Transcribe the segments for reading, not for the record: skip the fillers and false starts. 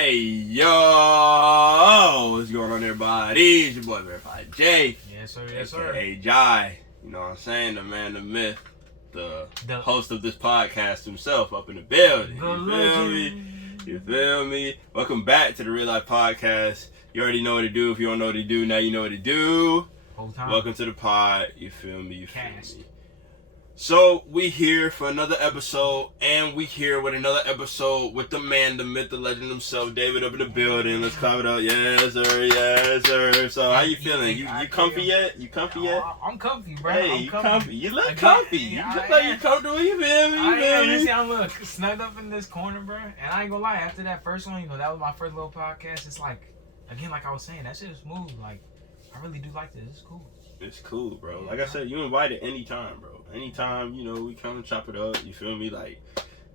Hey, yo! What's going on, everybody? It's your boy, Verified J. Yes, sir. Yes, sir. Hey, Jai. You know what I'm saying? The man, the myth, the host of this podcast himself up in the building. You feel me? You feel me? Welcome back to the Real Life Podcast. You already know what to do. If you don't know what to do, now you know what to do. Whole time. Welcome to the pod. You feel me? You feel me? So, we here for another episode, and we here with another episode with the man, the myth, the legend himself, David up in the building. Let's clap it up. Yes, sir. Yes, sir. So, how you feeling? You comfy yet? You comfy yet? I'm comfy, bro. Hey, I'm you comfy. You look comfy. You I look like you comfortable. You feel me? You feel me? See, I'm look snugged up in this corner, bro. And I ain't gonna lie, after that first one, that was my first little podcast. It's like, again, like I was saying, that shit is smooth. Like, I really do like this. It's cool. It's cool, bro. Like I said, you invited anytime, bro. Anytime, we come and chop it up. You feel me? Like,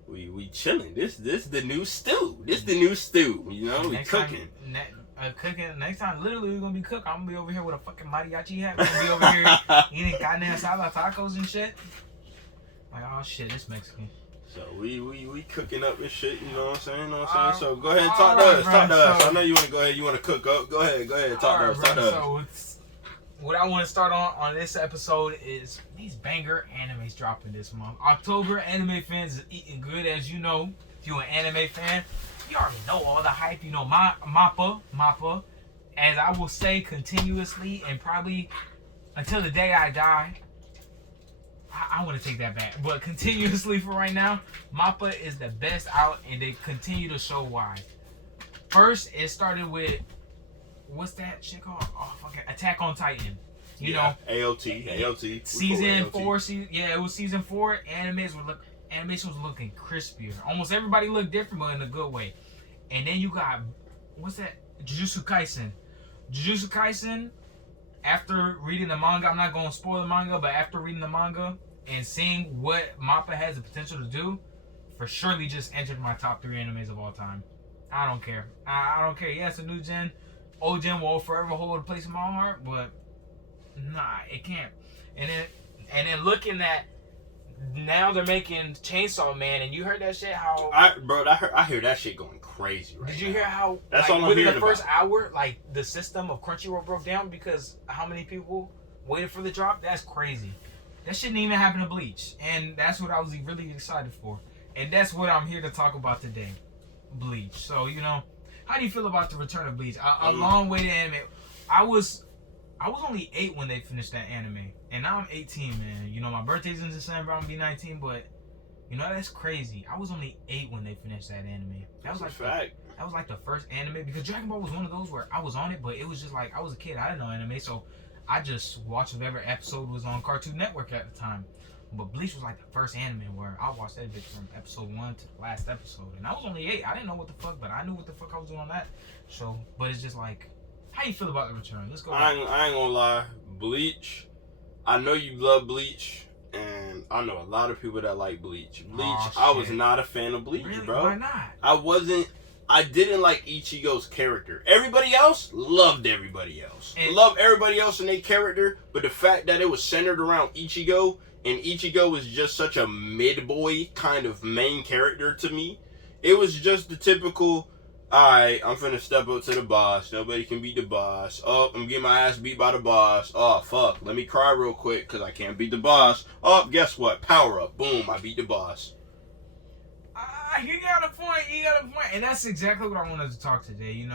we chilling. This the new stew. This the new stew. We cooking. Cooking. Next time, literally, we're gonna be cooking. I'm gonna be over here with a fucking mariachi hat. We're gonna be over here eating carne asada tacos and shit. Like, oh shit, it's Mexican. So we cooking up this shit, you know what I'm saying? So go ahead and talk to us. Talk to us. I know you wanna go ahead, you wanna cook up. Go ahead, talk to us. So what I want to start on this episode is these banger animes dropping this month. October, anime fans is eating good, as you know. If you're an anime fan, you already know all the hype. Mappa, as I will say continuously and probably until the day I die. I want to take that back, but continuously for right now, Mappa is the best out, and they continue to show why. First, it started with what's that shit called? Oh, fucking Attack on Titan. You know, AOT. Season 4. It was season 4. Animation was looking crispier. Almost everybody looked different, but in a good way. And then you got what's that? Jujutsu Kaisen. After reading the manga, I'm not going to spoil the manga, but after reading the manga and seeing what Mappa has the potential to do, for surely just entered my top 3 animes of all time. I don't care. I don't care. Yeah, it's a new gen. Old gen will forever hold a place in my heart, but nah, it can't. And then looking at now they're making Chainsaw Man, and you heard that shit? How I hear that shit going crazy right now. Did you hear how that's all I'm hearing within the first about. hour, like the system of Crunchyroll broke down because how many people waited for the drop? That's crazy. That shouldn't even happen to Bleach, and that's what I was really excited for, and that's what I'm here to talk about today, Bleach. So how do you feel about the return of Bleach? A long way to anime. I was only 8 when they finished that anime, and now I'm 18, man. My birthday's in December. I'm gonna be 19, but that's crazy. I was only 8 when they finished that anime. That was like the first anime, because Dragon Ball was one of those where I was on it, but it was just like I was a kid. I didn't know anime, so I just watched whatever episode was on Cartoon Network at the time. But Bleach was like the first anime where I watched that bitch from episode 1 to the last episode. And I was only 8. I didn't know what the fuck, but I knew what the fuck I was doing on that show. But it's just like, how you feel about the return? Let's go. I ain't gonna lie. Bleach, I know you love Bleach, and I know a lot of people that like Bleach. I was not a fan of Bleach, really? Bro. Why not? I didn't like Ichigo's character. Everybody else loved everybody else. Loved everybody else in their character, but the fact that it was centered around Ichigo, and Ichigo was just such a mid-boy kind of main character to me. It was just the typical, alright, I'm finna step up to the boss. Nobody can beat the boss. Oh, I'm getting my ass beat by the boss. Oh, fuck. Let me cry real quick because I can't beat the boss. Oh, guess what? Power up. Boom, I beat the boss. You got a point. And that's exactly what I wanted to talk today,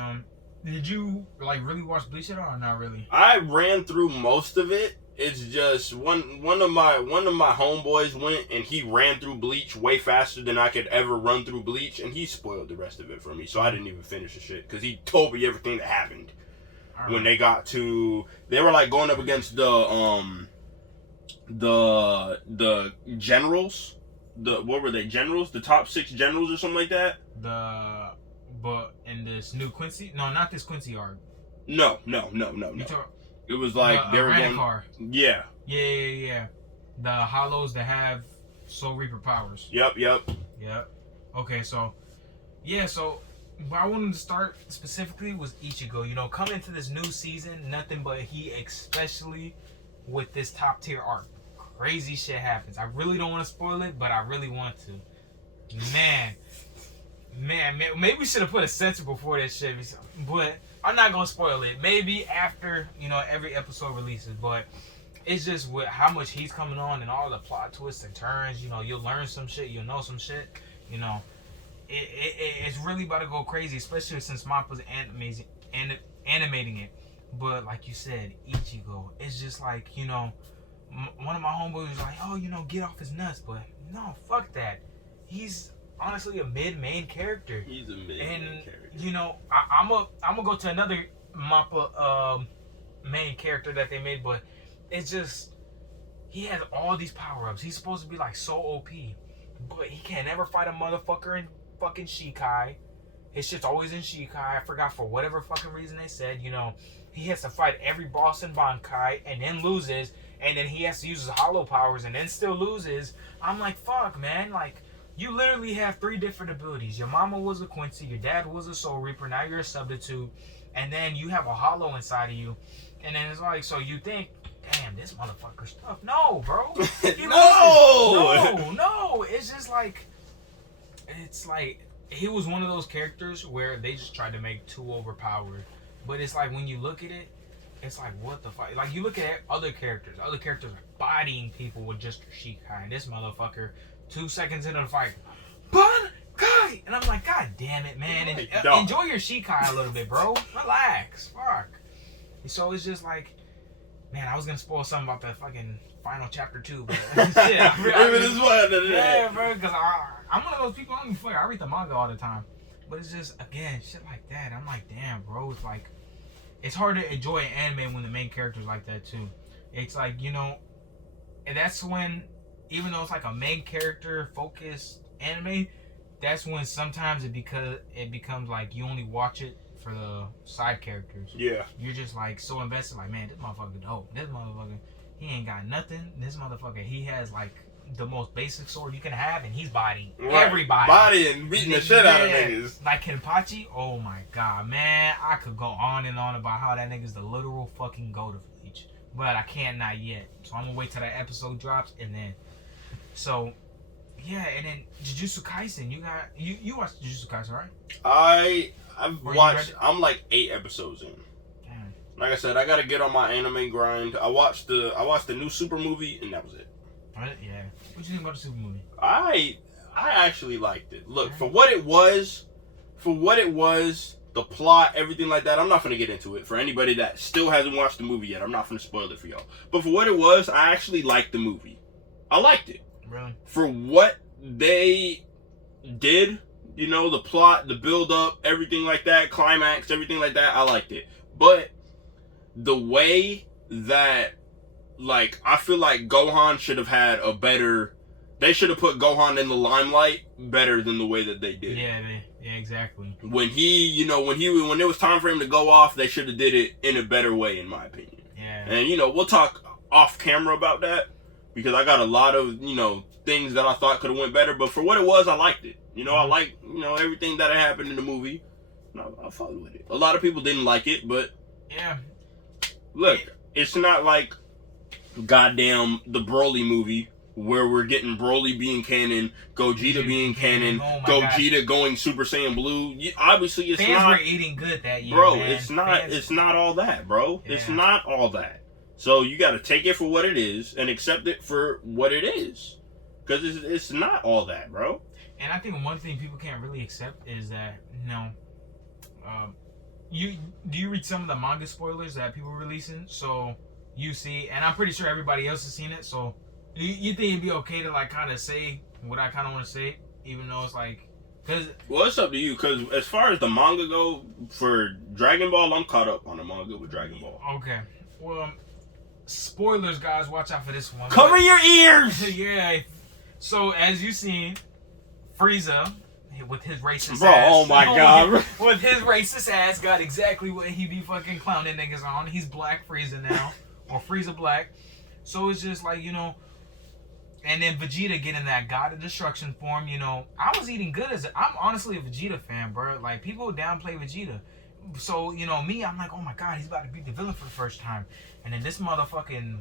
Did you, really watch Bleach at all or not really? I ran through most of it. It's just one of my homeboys went and he ran through Bleach way faster than I could ever run through Bleach, and he spoiled the rest of it for me, so I didn't even finish the shit because he told me everything that happened. Right. When they were like going up against the generals. What were they, generals? The top 6 generals or something like that? But in this new Quincy? No, not this Quincy arc. No. It was like they were going. Yeah. Yeah. The Hollows that have Soul Reaper powers. Yep. Okay, so what I wanted to start specifically was Ichigo. Coming into this new season, nothing but heat, especially with this top tier arc. Crazy shit happens. I really don't want to spoil it, but I really want to. Man, Man, maybe we should have put a censor before this shit. But I'm not gonna spoil it. Maybe after, every episode releases. But it's just with how much he's coming on and all the plot twists and turns. You'll learn some shit. You'll know some shit. It's really about to go crazy, especially since Mappa's animating it. But like you said, Ichigo, it's just like, one of my homeboys was like, oh, get off his nuts. But no, fuck that. He's honestly a mid-main character. He's a mid-main character. I'm gonna go to another Mappa main character that they made, but it's just, he has all these power-ups. He's supposed to be like so OP, but he can't ever fight a motherfucker in fucking Shikai. His shit's always in Shikai. I forgot for whatever fucking reason they said, he has to fight every boss in Bankai and then loses, and then he has to use his hollow powers and then still loses. I'm like, fuck, man. Like, you literally have 3 different abilities. Your mama was a Quincy, your dad was a Soul Reaper, now you're a Substitute, and then you have a hollow inside of you. And then it's like, so you think, damn, this motherfucker's tough. No, bro. No. It's just like, he was one of those characters where they just tried to make too overpowered. But it's like, when you look at it, it's like, what the fuck? Like, you look at other characters. Other characters are bodying people with just their Shikai. And this motherfucker, 2 seconds into the fight, Bankai! And I'm like, God damn it, man. Enjoy your Shikai a little bit, bro. Relax. Fuck. So it's just like, man, I was gonna spoil something about that fucking final chapter 2, but shit. Yeah, bro, because I'm one of those people, I don't even fuck, I read the manga all the time. But it's just, again, shit like that. I'm like, damn, bro. It's like, it's hard to enjoy an anime when the main character's like that, too. It's like, and that's when, even though it's like a main character focused anime, that's when sometimes it becomes like you only watch it for the side characters. Yeah. You're just like so invested, like, man, this motherfucker dope. This motherfucker, he ain't got nothing. This motherfucker, he has like the most basic sword you can have, and he's bodying everybody. Bodying, beating the shit out of niggas. Like Kenpachi, oh my god, man. I could go on and on about how that nigga's the literal fucking goat of Bleach. But I can't, not yet. So I'm gonna wait till that episode drops, and then. So, yeah, and then Jujutsu Kaisen, you watched Jujutsu Kaisen, right? I've watched, I'm like 8 episodes in. Damn. Like I said, I gotta get on my anime grind. I watched the new Super movie, and that was it. Yeah. What you think about the Super movie? I actually liked it. Look, for what it was, the plot, everything like that, I'm not gonna get into it. For anybody that still hasn't watched the movie yet, I'm not gonna spoil it for y'all. But for what it was, I actually liked the movie. I liked it. Really? For what they did, the plot, the build up, everything like that, climax, everything like that, I liked it. But the way that, like, I feel like Gohan should have had they should have put Gohan in the limelight better than the way that they did. Yeah, exactly. When when it was time for him to go off, they should have did it in a better way, in my opinion. Yeah. And, we'll talk off camera about that. Because I got a lot of, things that I thought could have went better. But for what it was, I liked it. I liked, everything that happened in the movie. I followed with it. A lot of people didn't like it, but... Yeah. Look, it's not like goddamn the Broly movie where we're getting Broly being canon, Gogeta being canon, Gogeta going Super Saiyan Blue. Obviously, it's Fans not... were eating good that year, bro, man. it's not all that, bro. Yeah. It's not all that. So you got to take it for what it is and accept it for what it is, because it's not all that, bro. And I think one thing people can't really accept is that do you read some of the manga spoilers that people are releasing? So you see, and I'm pretty sure everybody else has seen it. So you think it'd be okay to like kind of say what I kind of want to say, even though it's like, well, it's up to you. Because as far as the manga go for Dragon Ball, I'm caught up on the manga with Dragon Ball. Okay, well. Spoilers, guys, watch out for this one. Cover your ears! Yeah. So, as you seen, Frieza, with his racist bro, ass. oh my god. With his racist ass, got exactly what he be fucking clowning niggas on. He's Black Frieza now. Or Frieza Black. So, it's just like, and then Vegeta getting that God of Destruction form, I was eating good I'm honestly a Vegeta fan, bro. Like, people downplay Vegeta. So, me, I'm like, oh my god, he's about to beat the villain for the first time. And then this motherfucking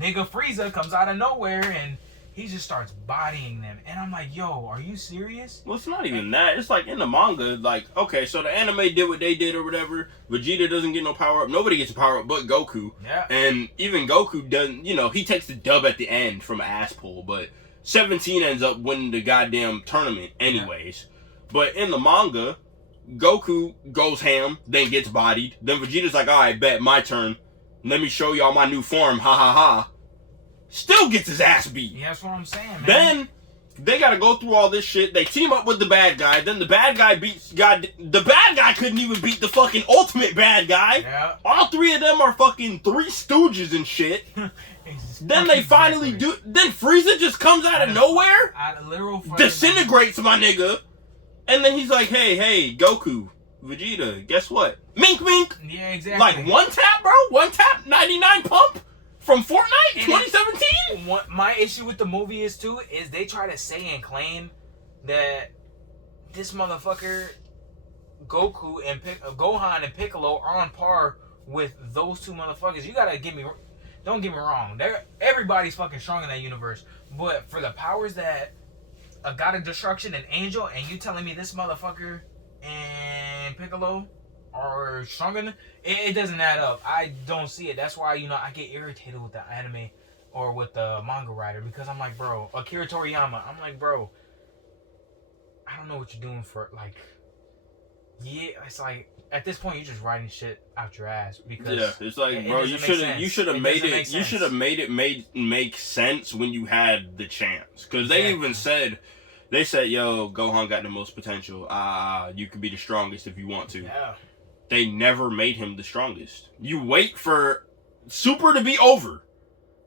nigga Frieza comes out of nowhere and he just starts bodying them, and I'm like, yo, are you serious? Well, it's not even that. It's like in the manga, like, okay, so the anime did what they did or whatever. Vegeta doesn't get no power up. Nobody gets a power up but Goku. Yeah. And even Goku doesn't, he takes the dub at the end from an ass pull, but 17 ends up winning the goddamn tournament anyways. Yeah. But in the manga, Goku goes ham, then gets bodied. Then Vegeta's like, all right, bet, my turn. Let me show y'all my new form, ha ha ha. Still gets his ass beat. Yeah, that's what I'm saying, man. Then they gotta go through all this shit. They team up with the bad guy. Then the bad guy beats God. The bad guy couldn't even beat the fucking ultimate bad guy. Yeah. All three of them are fucking three stooges and shit. Then they finally do. Then Frieza just comes out of nowhere. Out of literal. Disintegrates my nigga. And then he's like, hey, Goku, Vegeta, guess what? Mink, mink. Yeah, exactly. Like one tap, bro. One tap, 99 pump. From Fortnite, 2017? My issue with the movie is they try to say and claim that this motherfucker, Goku and Gohan and Piccolo are on par with those two motherfuckers. You gotta don't get me wrong. Everybody's fucking strong in that universe. But for the powers that a God of Destruction and Angel, and you telling me this motherfucker and Piccolo are stronger than it doesn't add up. I don't see it. That's why I get irritated with the anime or with the manga writer, because I'm like, bro, Akira Toriyama, I'm like, bro, I don't know what you're doing for, like, yeah, it's like at this point you're just writing shit out your ass, because it's like, bro, you should have made it make sense when you had the chance, because they even said. They said, yo, Gohan got the most potential. You could be the strongest if you want to. Yeah. They never made him the strongest. You wait for Super to be over.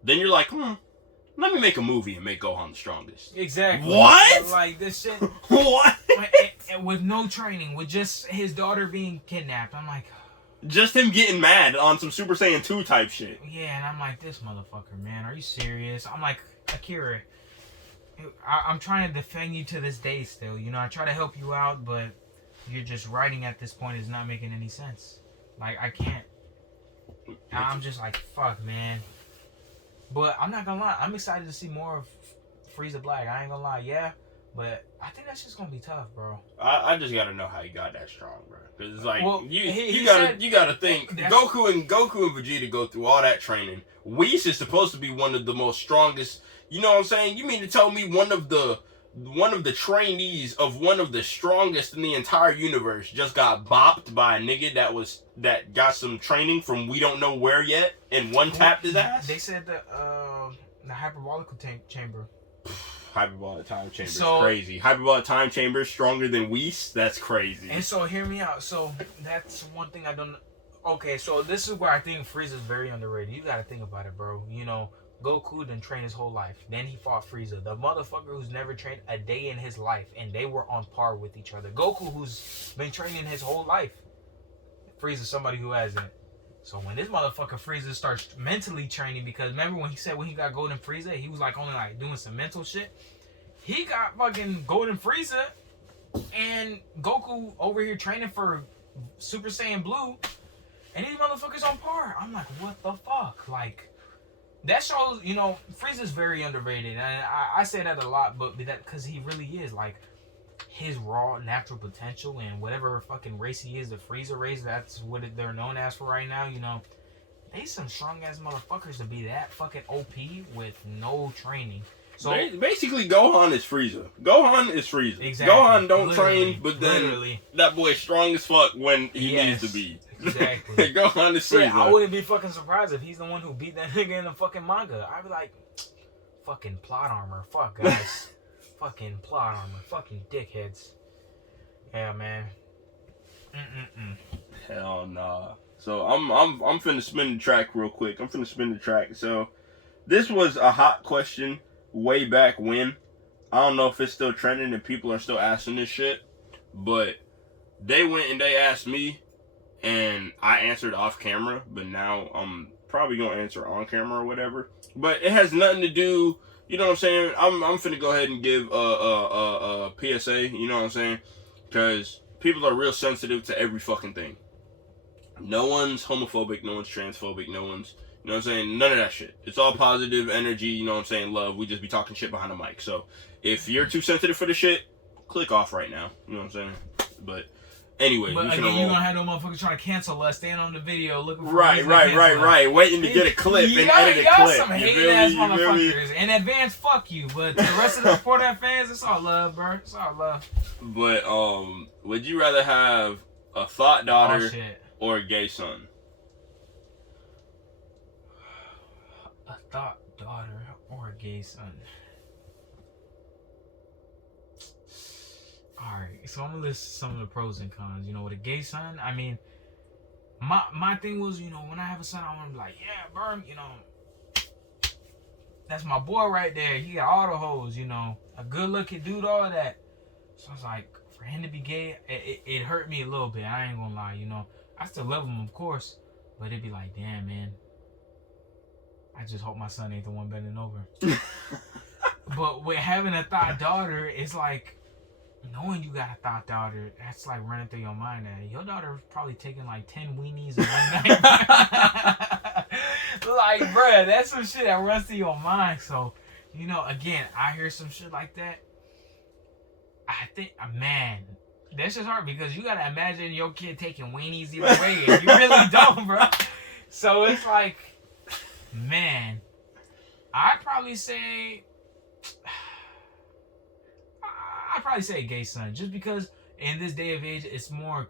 Then you're like, let me make a movie and make Gohan the strongest. Exactly. What? Like, this shit. What? And with no training, with just his daughter being kidnapped, I'm like... Just him getting mad on some Super Saiyan 2 type shit. Yeah, and I'm like, this motherfucker, man, are you serious? I'm like, Akira... I'm trying to defend you to this day still. I try to help you out, but you're just writing at this point is not making any sense. Like, I can't. I'm just like, fuck, man. But I'm not gonna lie. I'm excited to see more of Frieza Black. I ain't gonna lie, yeah. But I think that's just gonna be tough, bro. I just gotta know how he got that strong, bro. Because it's like, well, you gotta think. Goku and Vegeta go through all that training. Whis is supposed to be one of the most strongest. You know what I'm saying? You mean to tell me one of the trainees of one of the strongest in the entire universe just got bopped by a nigga that got some training from we don't know where yet and one tapped his ass? They said the hyperbolical chamber. Hyperbolic time chamber is crazy. Hyperbolic time chamber is stronger than Whis? That's crazy. And so hear me out. So that's one thing I don't. Okay, so this is where I think Frieza's very underrated. You gotta think about it, bro. Goku didn't train his whole life. Then he fought Frieza, the motherfucker who's never trained a day in his life, and they were on par with each other. Goku, who's been training his whole life. Frieza, somebody who hasn't. So when this motherfucker Frieza starts mentally training, because remember when he said when he got Golden Frieza, he was like only like doing some mental shit. He got fucking Golden Frieza, and Goku over here training for Super Saiyan Blue, and these motherfuckers on par. I'm like, what the fuck? Like. That shows, Frieza's very underrated, and I say that a lot, but that because he really is, like, his raw natural potential and whatever fucking race he is, the Frieza race, that's what they're known as for right now, they some strong ass motherfuckers to be that fucking OP with no training. So basically, Gohan is Frieza. Gohan is Frieza. Exactly. Gohan don't train, but then that boy's strong as fuck when he needs to be. Exactly. Gohan is Frieza. Yeah, I wouldn't be fucking surprised if he's the one who beat that nigga in the fucking manga. I'd be like, fucking plot armor. Fuck, guys. Fucking plot armor. Fucking dickheads. Yeah, man. Hell nah. So I'm finna spin the track real quick. So this was a hot question way back when. I don't know if it's still trending and people are still asking this shit, but they went and they asked me and I answered off camera, but now I'm probably gonna answer on camera or whatever. But it has nothing to do, you know what I'm saying? I'm finna go ahead and give a PSA, you know what I'm saying? Because people are real sensitive to every fucking thing. No one's homophobic, no one's transphobic, no one's You know what I'm saying? None of that shit. It's all positive energy, you know what I'm saying? Love. We just be talking shit behind the mic. So if you're too sensitive for the shit, click off right now. You know what I'm saying? But anyway, but again, you're gonna have no motherfuckers trying to cancel us, staying on the video looking for right, waiting to get a clip and edit a y'all clip. Some hating ass motherfuckers. In advance, fuck you. But the rest of the Report fans, it's all love, bro. It's all love. But would you rather have a thought daughter or a gay son? A thought daughter or a gay son. Alright, so I'm gonna list some of the pros and cons. You know, with a gay son, I mean, my thing was, you know, when I have a son, I want to be like, yeah, bro, you know, that's my boy right there. He got all the hoes, you know, a good looking dude, all that. So I was like, for him to be gay, it hurt me a little bit. I ain't gonna lie, you know. I still love him, of course, but it'd be like, damn, man. I just hope my son ain't the one bending over. But with having a thought daughter, it's like, knowing you got a thought daughter, that's like running through your mind that your daughter probably taking like 10 weenies in one night. Like, bruh, that's some shit that runs through your mind. So, you know, again, I hear some shit like that. I think, man, that's just hard because you gotta imagine your kid taking weenies either way, and you really don't, bro. So it's like, man, I'd probably say a gay son, just because in this day of age, it's more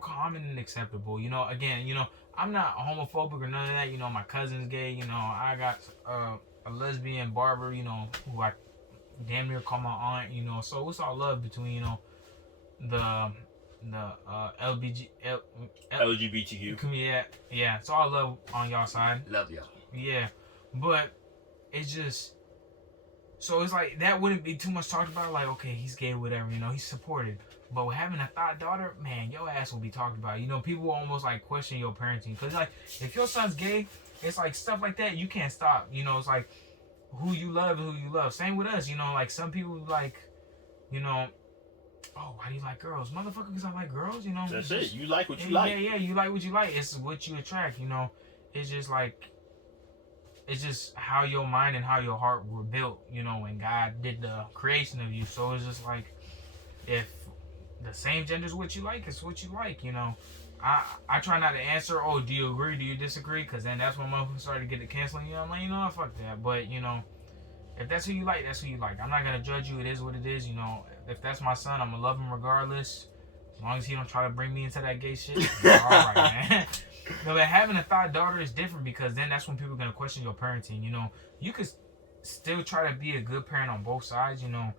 common and acceptable. You know, again, you know, I'm not homophobic or none of that. You know, my cousin's gay. You know, I got a lesbian barber. You know, who I damn near call my aunt. You know, so it's all love between, you know, the LGBTQ. Yeah, it's all love on y'all side. Love y'all. Yeah, but it's just. So it's like, that wouldn't be too much talked about. Like, okay, he's gay, whatever, you know, he's supported. But with having a thought daughter, man, your ass will be talked about. You know, people will almost like question your parenting. Because, like, if your son's gay, it's like stuff like that, you can't stop. You know, it's like who you love and who you love. Same with us, you know, like some people like, you know, oh, why do you like girls? Motherfucker, because I like girls, you know. That's it. You like what you like. Yeah, you like what you like. It's what you attract, you know. It's just like, it's just how your mind and how your heart were built, you know, when God did the creation of you. So it's just like, if the same gender is what you like, it's what you like, you know. I try not to answer, oh, do you agree, do you disagree? Because then that's when motherfuckers started to get to canceling you. I'm like, you know what, fuck that. But, you know, if that's who you like, that's who you like. I'm not going to judge you. It is what it is, you know. If that's my son, I'm going to love him regardless. As long as he don't try to bring me into that gay shit, all right, man. No, but having a thought daughter is different because then that's when people are going to question your parenting. You know, you could still try to be a good parent on both sides, you know.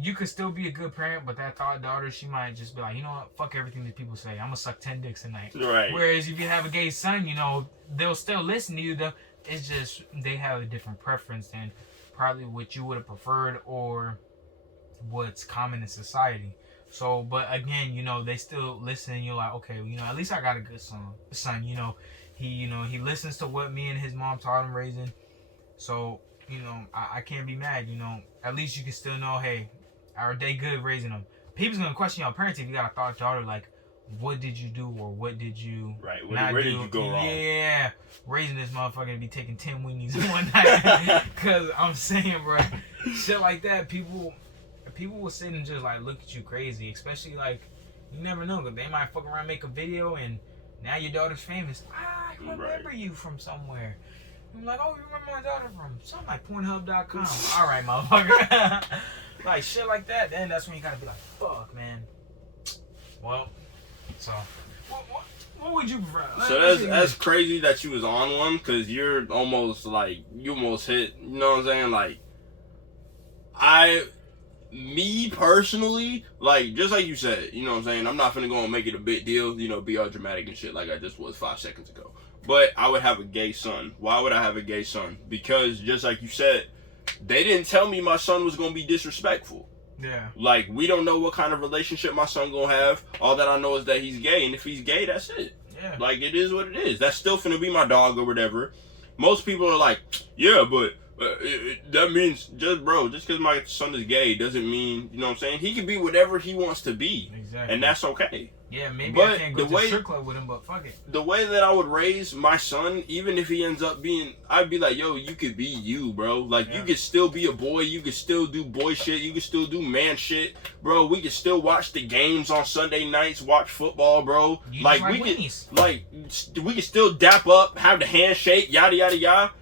You could still be a good parent, but that thought daughter, she might just be like, you know what, fuck everything that people say. I'm going to suck 10 dicks tonight. Right. Whereas if you have a gay son, you know, they'll still listen to you, though. It's just they have a different preference than probably what you would have preferred or what's common in society. So, but again, you know, they still listen and you're like, okay, you know, at least I got a good son, you know, he listens to what me and his mom taught him raising. So, you know, I can't be mad, you know, at least you can still know, hey, are they good raising them? People's going to question your parenting if you got a thought daughter, like, what did you do or what did you where did you go wrong? Yeah, raising this motherfucker to be taking 10 weenies in one night. Because I'm saying, bro, shit like that, people will sit and just like look at you crazy, especially like, you never know, because they might fuck around, make a video, and now your daughter's famous. I remember you from somewhere. I'm like, oh, you remember my daughter from something like Pornhub.com. All right, motherfucker. Like shit like that, then that's when you gotta be like, fuck, man. Well, so what would you prefer? So that's crazy that you was on one, because you almost hit, you know what I'm saying? Like, me personally, like, just like you said, you know what I'm saying, I'm not finna go and make it a big deal, you know, be all dramatic and shit like I just was 5 seconds ago. But I would have a gay son. Why would I have a gay son? Because just like you said, they didn't tell me my son was gonna be disrespectful. Yeah. Like, we don't know what kind of relationship my son gonna have. All that I know is that he's gay, and if he's gay, that's it. Yeah. Like, it is what it is. That's still finna be my dog or whatever. Most people are like, yeah, but That means just because my son is gay doesn't mean, you know what I'm saying? He can be whatever he wants to be. Exactly. And that's okay. Yeah, maybe I can't go to the strip club with him, but fuck it. The way that I would raise my son, even if he ends up being, I'd be like, yo, you could be you, bro. Like, you could still be a boy. You could still do boy shit. You could still do man shit. Bro, we could still watch the games on Sunday nights, watch football, bro. Like, we could still dap up, have the handshake, yada, yada, yada.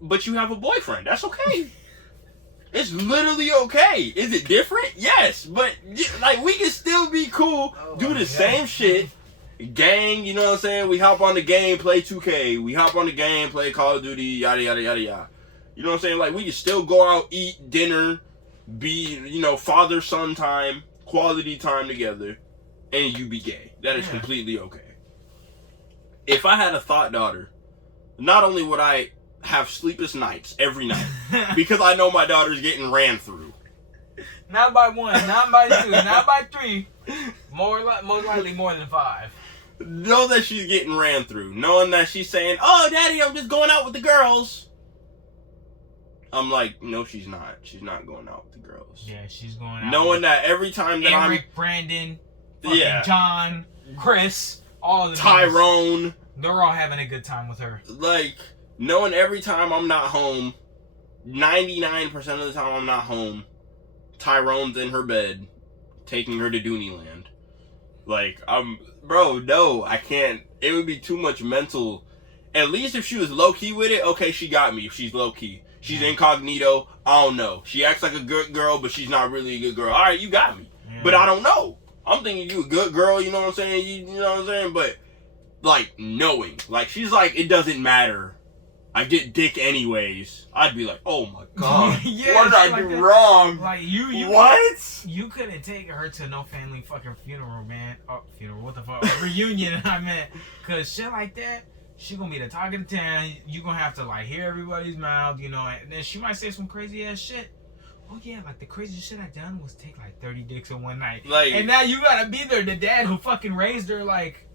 But you have a boyfriend. That's okay. It's literally okay. Is it different? Yes. But, like, we can still be cool, do the same shit. Gang, you know what I'm saying? We hop on the game, play 2K. We hop on the game, play Call of Duty, yada, yada, yada, yada. You know what I'm saying? Like, we can still go out, eat dinner, be, you know, father-son time, quality time together, and you be gay. That is completely okay. If I had a thought daughter, not only would I have sleepless nights every night because I know my daughter's getting ran through. Not by one, not by two, not by three. Most likely more than 5. Know that she's getting ran through. Knowing that she's saying, "Oh, Daddy, I'm just going out with the girls." I'm like, no, she's not. She's not going out with the girls. Yeah, she's going out. Knowing that every time that Eric, Brandon, John, Chris, all of them. Tyrone. They're all having a good time with her. Like, knowing every time I'm not home, 99% of the time I'm not home, Tyrone's in her bed, taking her to Dooneyland. Like, bro, no, I can't. It would be too much mental. At least if she was low-key with it, okay, she got me if she's low-key. She's incognito, I don't know. She acts like a good girl, but she's not really a good girl. All right, you got me. Yeah. But I don't know. I'm thinking you a good girl, you know what I'm saying? You know what I'm saying? But, like, knowing. Like, she's like, it doesn't matter. I get dick anyways. I'd be like, oh my god, what did I do wrong? Like what? You couldn't take her to no family fucking funeral, man. Oh, funeral, what the fuck? Reunion, I meant. Cause shit like that, she gonna be the talk of the town. You gonna have to like hear everybody's mouth, you know. And then she might say some crazy ass shit. Oh yeah, like the craziest shit I done was take like 30 dicks in one night. Like, and now you gotta be there. The dad who fucking raised her, like.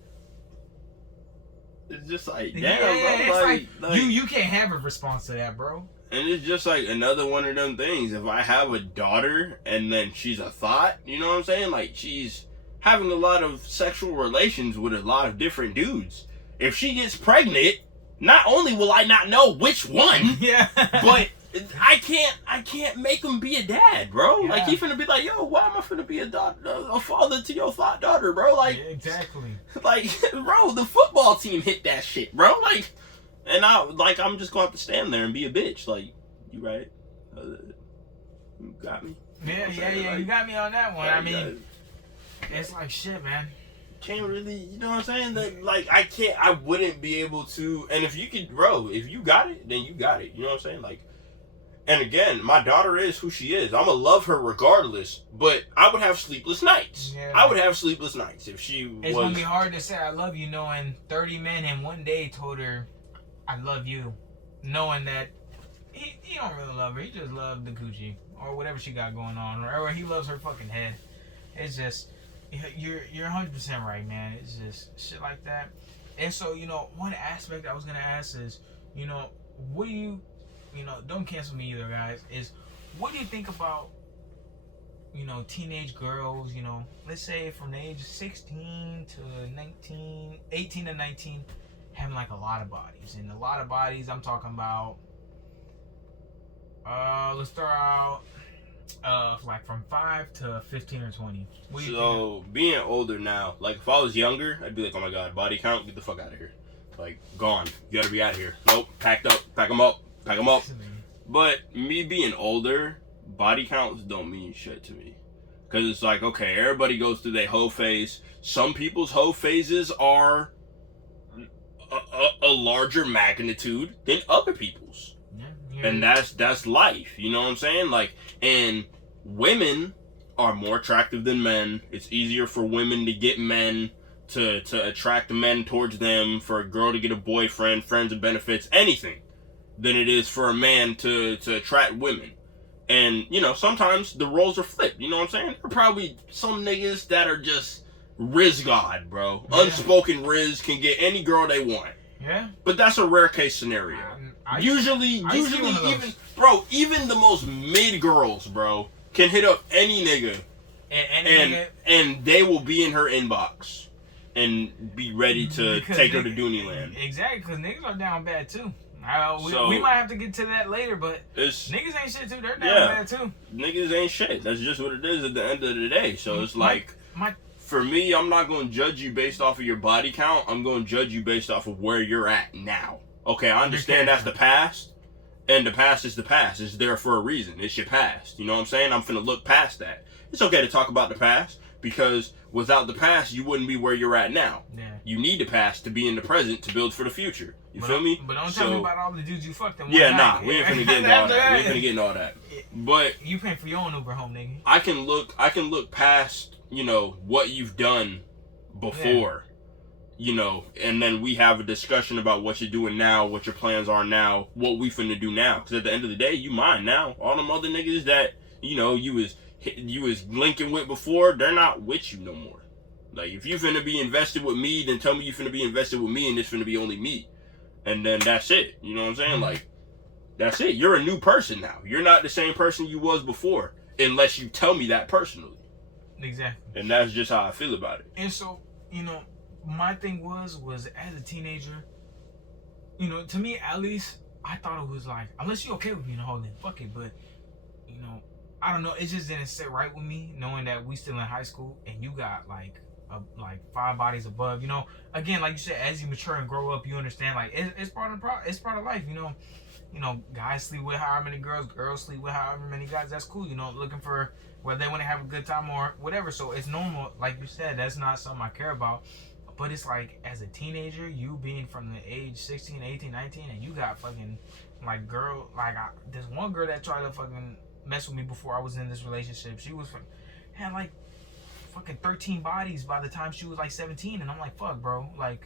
It's just like, damn, bro. Like, you can't have a response to that, bro. And it's just like another one of them things. If I have a daughter and then she's a thought, you know what I'm saying? Like, she's having a lot of sexual relations with a lot of different dudes. If she gets pregnant, not only will I not know which one, but I can't make him be a dad, bro. Yeah. Like, he finna be like, yo, why am I finna be a father to your thought daughter, bro? Like, yeah, exactly. Like, bro, the football team hit that shit, bro. Like, and I'm just gonna have to stand there and be a bitch. Like, you right? You got me. Yeah, like, you got me on that one. I mean, it's like shit, man. Can't really, you know what I'm saying? That, like, I wouldn't be able to. And if you could, bro, if you got it, then you got it. You know what I'm saying? Like. And again, my daughter is who she is. I'm going to love her regardless, but I would have sleepless nights. Yeah. I would have sleepless nights if she It's going to be hard to say I love you knowing 30 men in one day told her, I love you. Knowing that he don't really love her. He just loves the Gucci or whatever she got going on. Or he loves her fucking head. It's just, you're 100% right, man. It's just shit like that. And so, you know, one aspect I was going to ask is, you know, what do you... You know, don't cancel me either, guys. Is what do you think about, you know, teenage girls, you know, let's say from the age of 16 to 19, 18 to 19, having like a lot of bodies. And a lot of bodies, I'm talking about, let's start out, like from 5 to 15 or 20. What do you think? Being older now, like if I was younger, I'd be like, oh my god, body count, get the fuck out of here. Like, gone. You gotta be out of here. Nope, packed up, pack them up. Pack them up. But me being older, body counts don't mean shit to me. Because it's like, okay, everybody goes through their hoe phase. Some people's hoe phases are a larger magnitude than other people's. Yeah. And that's life. You know what I'm saying? Like, and women are more attractive than men. It's easier for women to get men, to attract men towards them, for a girl to get a boyfriend, friends and benefits, anything, than it is for a man to attract women. And, you know, sometimes the roles are flipped, you know what I'm saying? There are probably some niggas that are just Riz God, bro. Yeah. Unspoken Riz, can get any girl they want. Yeah. But that's a rare case scenario. Usually even the most mid girls, bro, can hit up any nigga, and they will be in her inbox and be ready to take her to Dooneyland. Exactly, because niggas are down bad too. We might have to get to that later, but niggas ain't shit too. They're down bad too. Niggas ain't shit. That's just what it is at the end of the day. So it's like, for me, I'm not going to judge you based off of your body count. I'm going to judge you based off of where you're at now. Okay, I understand that's the past, and the past is the past. It's there for a reason. It's your past. You know what I'm saying? I'm finna look past that. It's okay to talk about the past, because without the past, you wouldn't be where you're at now. Yeah. You need the past to be in the present to build for the future. You feel me? But don't tell me about all the dudes you fucked them. Yeah, nah, we ain't finna get into all that. We ain't finna get into all that. But you paying for your own Uber home, nigga. I can look past, you know, what you've done before, you know, and then we have a discussion about what you're doing now, what your plans are now, what we finna do now. Because at the end of the day, you mine now. All them other niggas that, you know, you was linking with before, they're not with you no more. Like, if you finna be invested with me, then tell me you finna be invested with me, and it's finna be only me. And then that's it. You know what I'm saying? Like, that's it. You're a new person now. You're not the same person you was before, unless you tell me that personally. Exactly. And that's just how I feel about it. And so, you know, my thing was as a teenager, you know, to me at least, I thought it was like, unless you're okay with being a hoe, then fuck it. But, you know, I don't know, it just didn't sit right with me, knowing that we still in high school and you got like 5 bodies above. You know, again, like you said, as you mature and grow up, you understand like it's part of life. You know, guys sleep with however many girls sleep with however many guys. That's cool. You know, looking for whether they want to have a good time or whatever. So it's normal. Like you said, that's not something I care about. But it's like, as a teenager, you being from the age 16, 18, 19, and you got fucking like there's one girl that tried to fucking mess with me before I was in this relationship. She had like fucking 13 bodies by the time she was like 17, and I'm like, fuck, bro, like.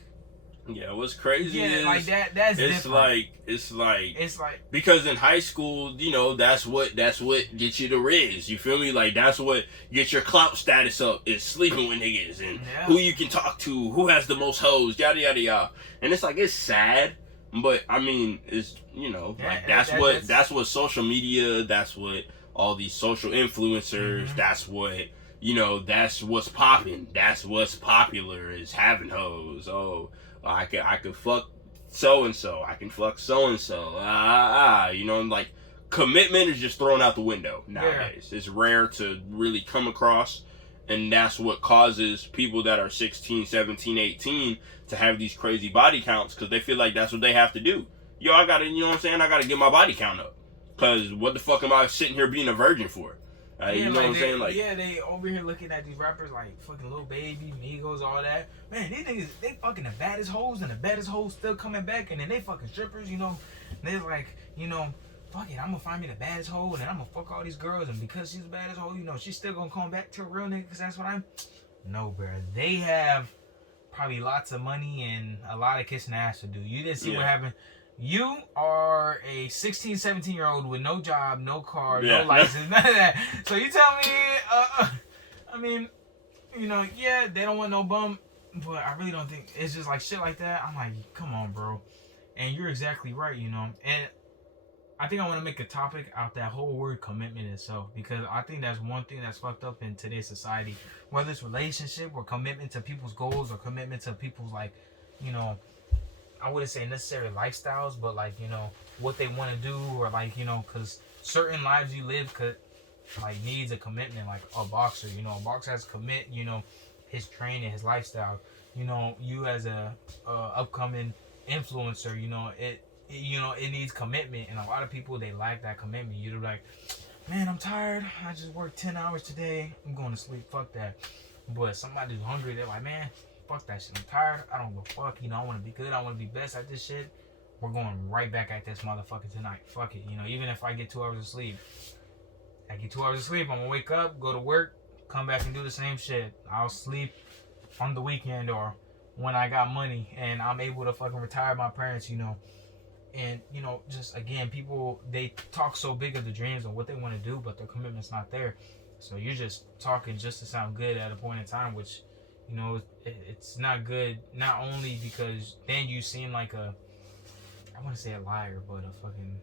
Yeah, what's crazy is like that's different. It's like because in high school, you know, that's what gets you the riz. You feel me? Like, that's what gets your clout status up, is sleeping with niggas and who you can talk to, who has the most hoes, yada yada yada. And it's like, it's sad, but I mean, it's, you know, like that's what social media, that's what all these social influencers, that's what, you know, that's what's popping. That's what's popular, is having hoes. Oh, I could fuck so and so. I can fuck so and so. You know, like, commitment is just thrown out the window nowadays. It's rare to really come across, and that's what causes people that are 16, 17, 18 to have these crazy body counts, because they feel like that's what they have to do. Yo, I gotta, you know what I'm saying? I gotta get my body count up, because what the fuck am I sitting here being a virgin for? You know what I'm saying? Like, they over here looking at these rappers like fucking Lil Baby, Migos, all that. Man, these niggas, they fucking the baddest hoes, and the baddest hoes still coming back, and then they fucking strippers, you know. And they're like, you know, fuck it, I'm gonna find me the baddest hoe, and then I'm gonna fuck all these girls, and because she's the baddest hoe, you know, she's still gonna come back to a real nigga, because that's what I'm. No, bro. They have probably lots of money and a lot of kissing ass to do. You didn't see what happened. You are a 16, 17-year-old with no job, no car, no license, none of that. So you tell me, I mean, you know, yeah, they don't want no bum, but I really don't think, it's just like shit like that. I'm like, come on, bro. And you're exactly right, you know. And I think I want to make a topic out that whole word commitment itself, because I think that's one thing that's fucked up in today's society, whether it's relationship or commitment to people's goals or commitment to people's, like, you know, I wouldn't say necessary lifestyles, but like, you know, what they want to do, or like, you know, because certain lives you live could like needs a commitment. Like a boxer, you know, a boxer has to commit, you know, his training, his lifestyle. You know, you as a upcoming influencer, you know, it needs commitment, and a lot of people, they lack that commitment. You're like, man, I'm tired, I just worked 10 hours today, I'm going to sleep, fuck that. But somebody who's hungry, they're like, man, fuck that shit, I'm tired, I don't give a fuck, you know, I want to be good, I want to be best at this shit. We're going right back at this motherfucker tonight. Fuck it, you know, even if I get 2 hours of sleep. I get 2 hours of sleep, I'm gonna wake up, go to work, come back and do the same shit. I'll sleep on the weekend or when I got money and I'm able to fucking retire my parents, you know. And, you know, just again, people, they talk so big of the dreams and what they want to do, but their commitment's not there. So you're just talking just to sound good at a point in time, which, You know, it's not good. Not only because then you seem like I want to say a liar, but a fucking.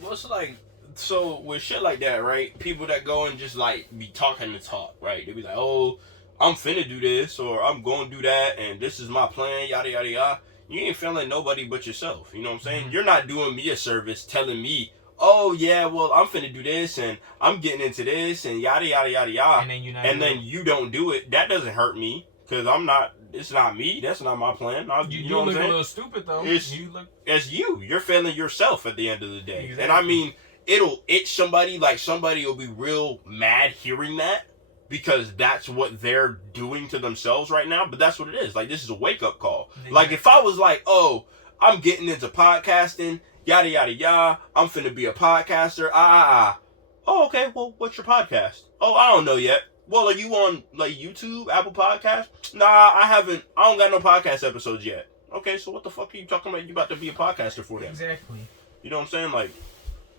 Well, it's like, so with shit like that, right? People that go and just like be talking to talk, right? They be like, oh, I'm finna do this or I'm going to do that and this is my plan, yada yada yada. You ain't feeling nobody but yourself. You know what I'm saying? Mm-hmm. You're not doing me a service telling me, oh yeah, well I'm finna do this and I'm getting into this and yada yada yada yada. And then you don't do it. That doesn't hurt me because I'm not. It's not me. That's not my plan. You know what look I'm saying? a little stupid though. It's you. You're failing yourself at the end of the day. Exactly. And I mean, it'll itch somebody. Like somebody will be real mad hearing that because that's what they're doing to themselves right now. But that's what it is. Like this is a wake up call. Exactly. Like if I was like, oh, I'm getting into podcasting, yada yada yada. I'm finna be a podcaster. Oh, okay. Well, what's your podcast? Oh, I don't know yet. Well, are you on like YouTube, Apple Podcasts? Nah, I haven't. I don't got no podcast episodes yet. Okay, so what the fuck are you talking about? You about to be a podcaster for them? Exactly. You know what I'm saying? Like,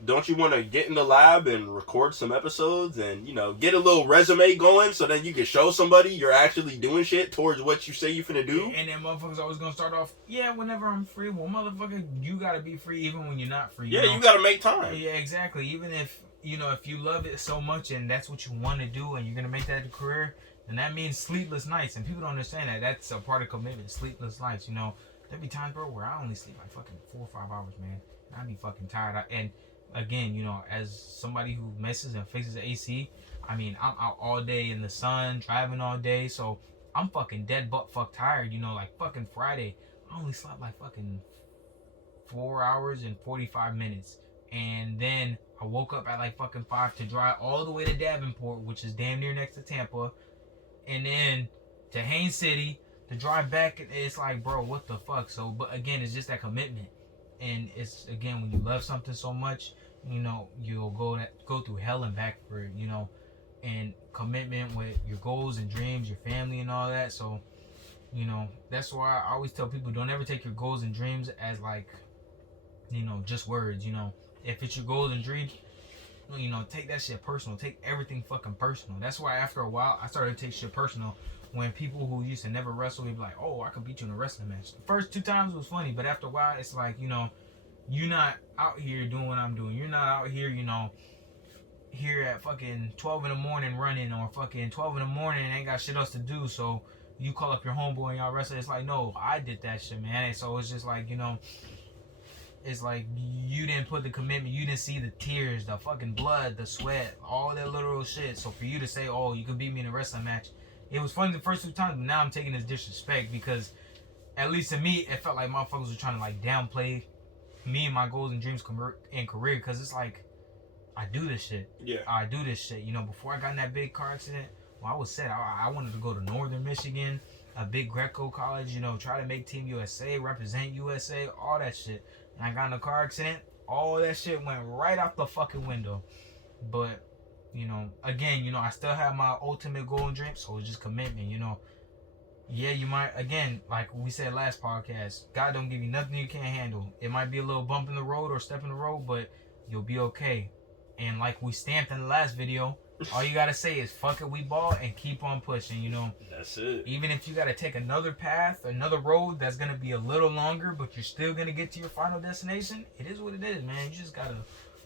don't you want to get in the lab and record some episodes and get a little resume going so then you can show somebody you're actually doing shit towards what you say you finna do? And then motherfuckers always gonna start off, yeah, whenever I'm free. Well, motherfucker, you gotta be free even when you're not free. Yeah, you gotta make time. Yeah, exactly. Even if if you love it so much and that's what you want to do and you're going to make that a career, then that means sleepless nights. And people don't understand that. That's a part of commitment, sleepless nights. There be times, bro, where I only sleep like fucking 4 or 5 hours, man. And I be fucking tired. And again, as somebody who messes and fixes the AC, I mean, I'm out all day in the sun, driving all day. So I'm fucking dead butt fuck tired, like fucking Friday. I only slept like fucking 4 hours and 45 minutes. And then I woke up at like fucking 5 to drive all the way to Davenport, which is damn near next to Tampa, and then to Haines City to drive back. It's like, bro, what the fuck? So, but again, it's just that commitment, and it's again when you love something so much, you'll go through hell and back for it, and commitment with your goals and dreams, your family, and all that. So, that's why I always tell people, don't ever take your goals and dreams as like, just words. If it's your goals and dreams, take that shit personal. Take everything fucking personal. That's why after a while, I started to take shit personal when people who used to never wrestle would be like, oh, I could beat you in a wrestling match. The first 2 times it was funny, but after a while, it's like, you're not out here doing what I'm doing. You're not out here, here at fucking 12 in the morning running or fucking 12 in the morning and ain't got shit else to do. So you call up your homeboy and y'all wrestle. It's like, no, I did that shit, man. And so it's just like, it's like you didn't put the commitment, you didn't see the tears, the fucking blood, the sweat, all that literal shit. So for you to say, oh, you could beat me in a wrestling match, it was funny the first 2 times, but now I'm taking this disrespect because, at least to me, it felt like motherfuckers were trying to like downplay me and my goals and dreams in career, because it's like, I do this shit. Yeah. I do this shit. Before I got in that big car accident, I was set. I wanted to go to Northern Michigan, a big Greco college, try to make Team USA, represent USA, all that shit. And I got in a car accident, all that shit went right out the fucking window. But, again, I still have my ultimate goal and dream, so it's just commitment, Yeah, you might, again, like we said last podcast, God don't give you nothing you can't handle. It might be a little bump in the road or step in the road, but you'll be okay. And like we stamped in the last video, all you gotta say is fuck it, we ball, and keep on pushing, That's it. Even if you gotta take another path, another road that's gonna be a little longer, but you're still gonna get to your final destination, it is what it is, man. You just gotta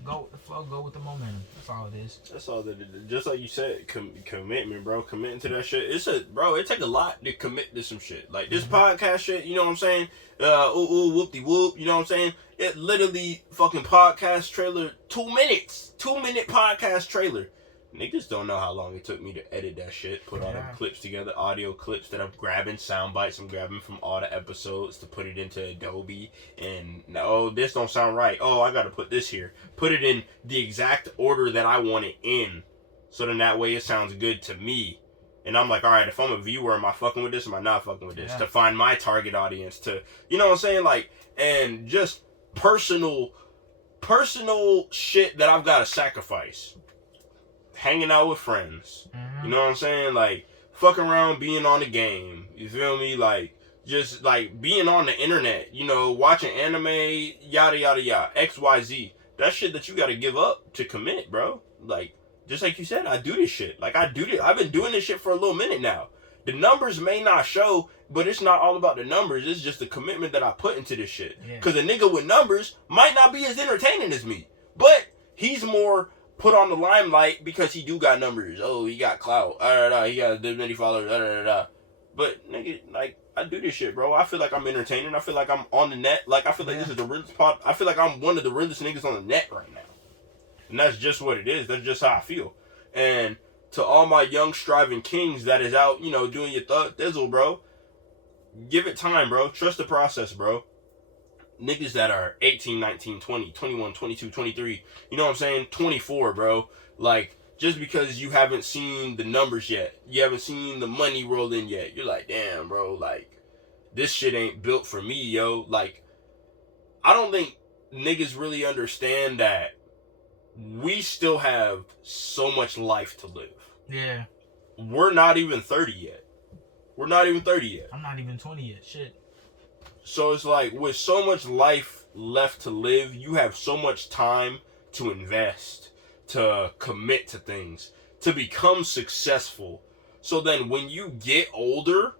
go with the flow, go with the momentum. That's all it is. That's all that it is. Just like you said, commitment, bro. Committing to that shit. It take a lot to commit to some shit. Like this podcast shit, you know what I'm saying? Whoop-de-whoop, you know what I'm saying? It literally fucking podcast trailer, 2 minutes. 2-minute podcast trailer. Niggas don't know how long it took me to edit that shit, put all the clips together, audio clips that I'm grabbing, sound bites I'm grabbing from all the episodes to put it into Adobe, and no, this don't sound right. Oh, I gotta put this here. Put it in the exact order that I want it in, so then that way it sounds good to me. And I'm like, all right, if I'm a viewer, am I fucking with this? Am I not fucking with this? To find my target audience, to, you know what I'm saying? Like, and just personal shit that I've got to sacrifice. Hanging out with friends. You know what I'm saying? Like, fucking around being on the game. You feel me? Like, just, like, being on the internet. Watching anime, yada, yada, yada. XYZ. That shit that you gotta give up to commit, bro. Like, just like you said, I do this shit. Like, I've been doing this shit for a little minute now. The numbers may not show, but it's not all about the numbers. It's just the commitment that I put into this shit. Because a nigga with numbers might not be as entertaining as me, but he's more put on the limelight because he do got numbers. Oh, he got clout. He got this many followers. But nigga, like, I do this shit, bro. I feel like I'm entertaining. I feel like I'm on the net. Like, I feel like this is the realest part. I feel like I'm one of the realest niggas on the net right now. And that's just what it is. That's just how I feel. And to all my young striving kings that is out, you know, doing your thizzle, bro, give it time, bro. Trust the process, bro. Niggas that are 18, 19, 20, 21, 22, 23, you know what I'm saying? 24, bro. Like, just because you haven't seen the numbers yet, you haven't seen the money roll in yet, you're like, damn, bro, like, this shit ain't built for me, yo. Like, I don't think niggas really understand that we still have so much life to live. Yeah. We're not even 30 yet. I'm not even 20 yet. Shit. So it's like, with so much life left to live, you have so much time to invest, to commit to things, to become successful. So then when you get older,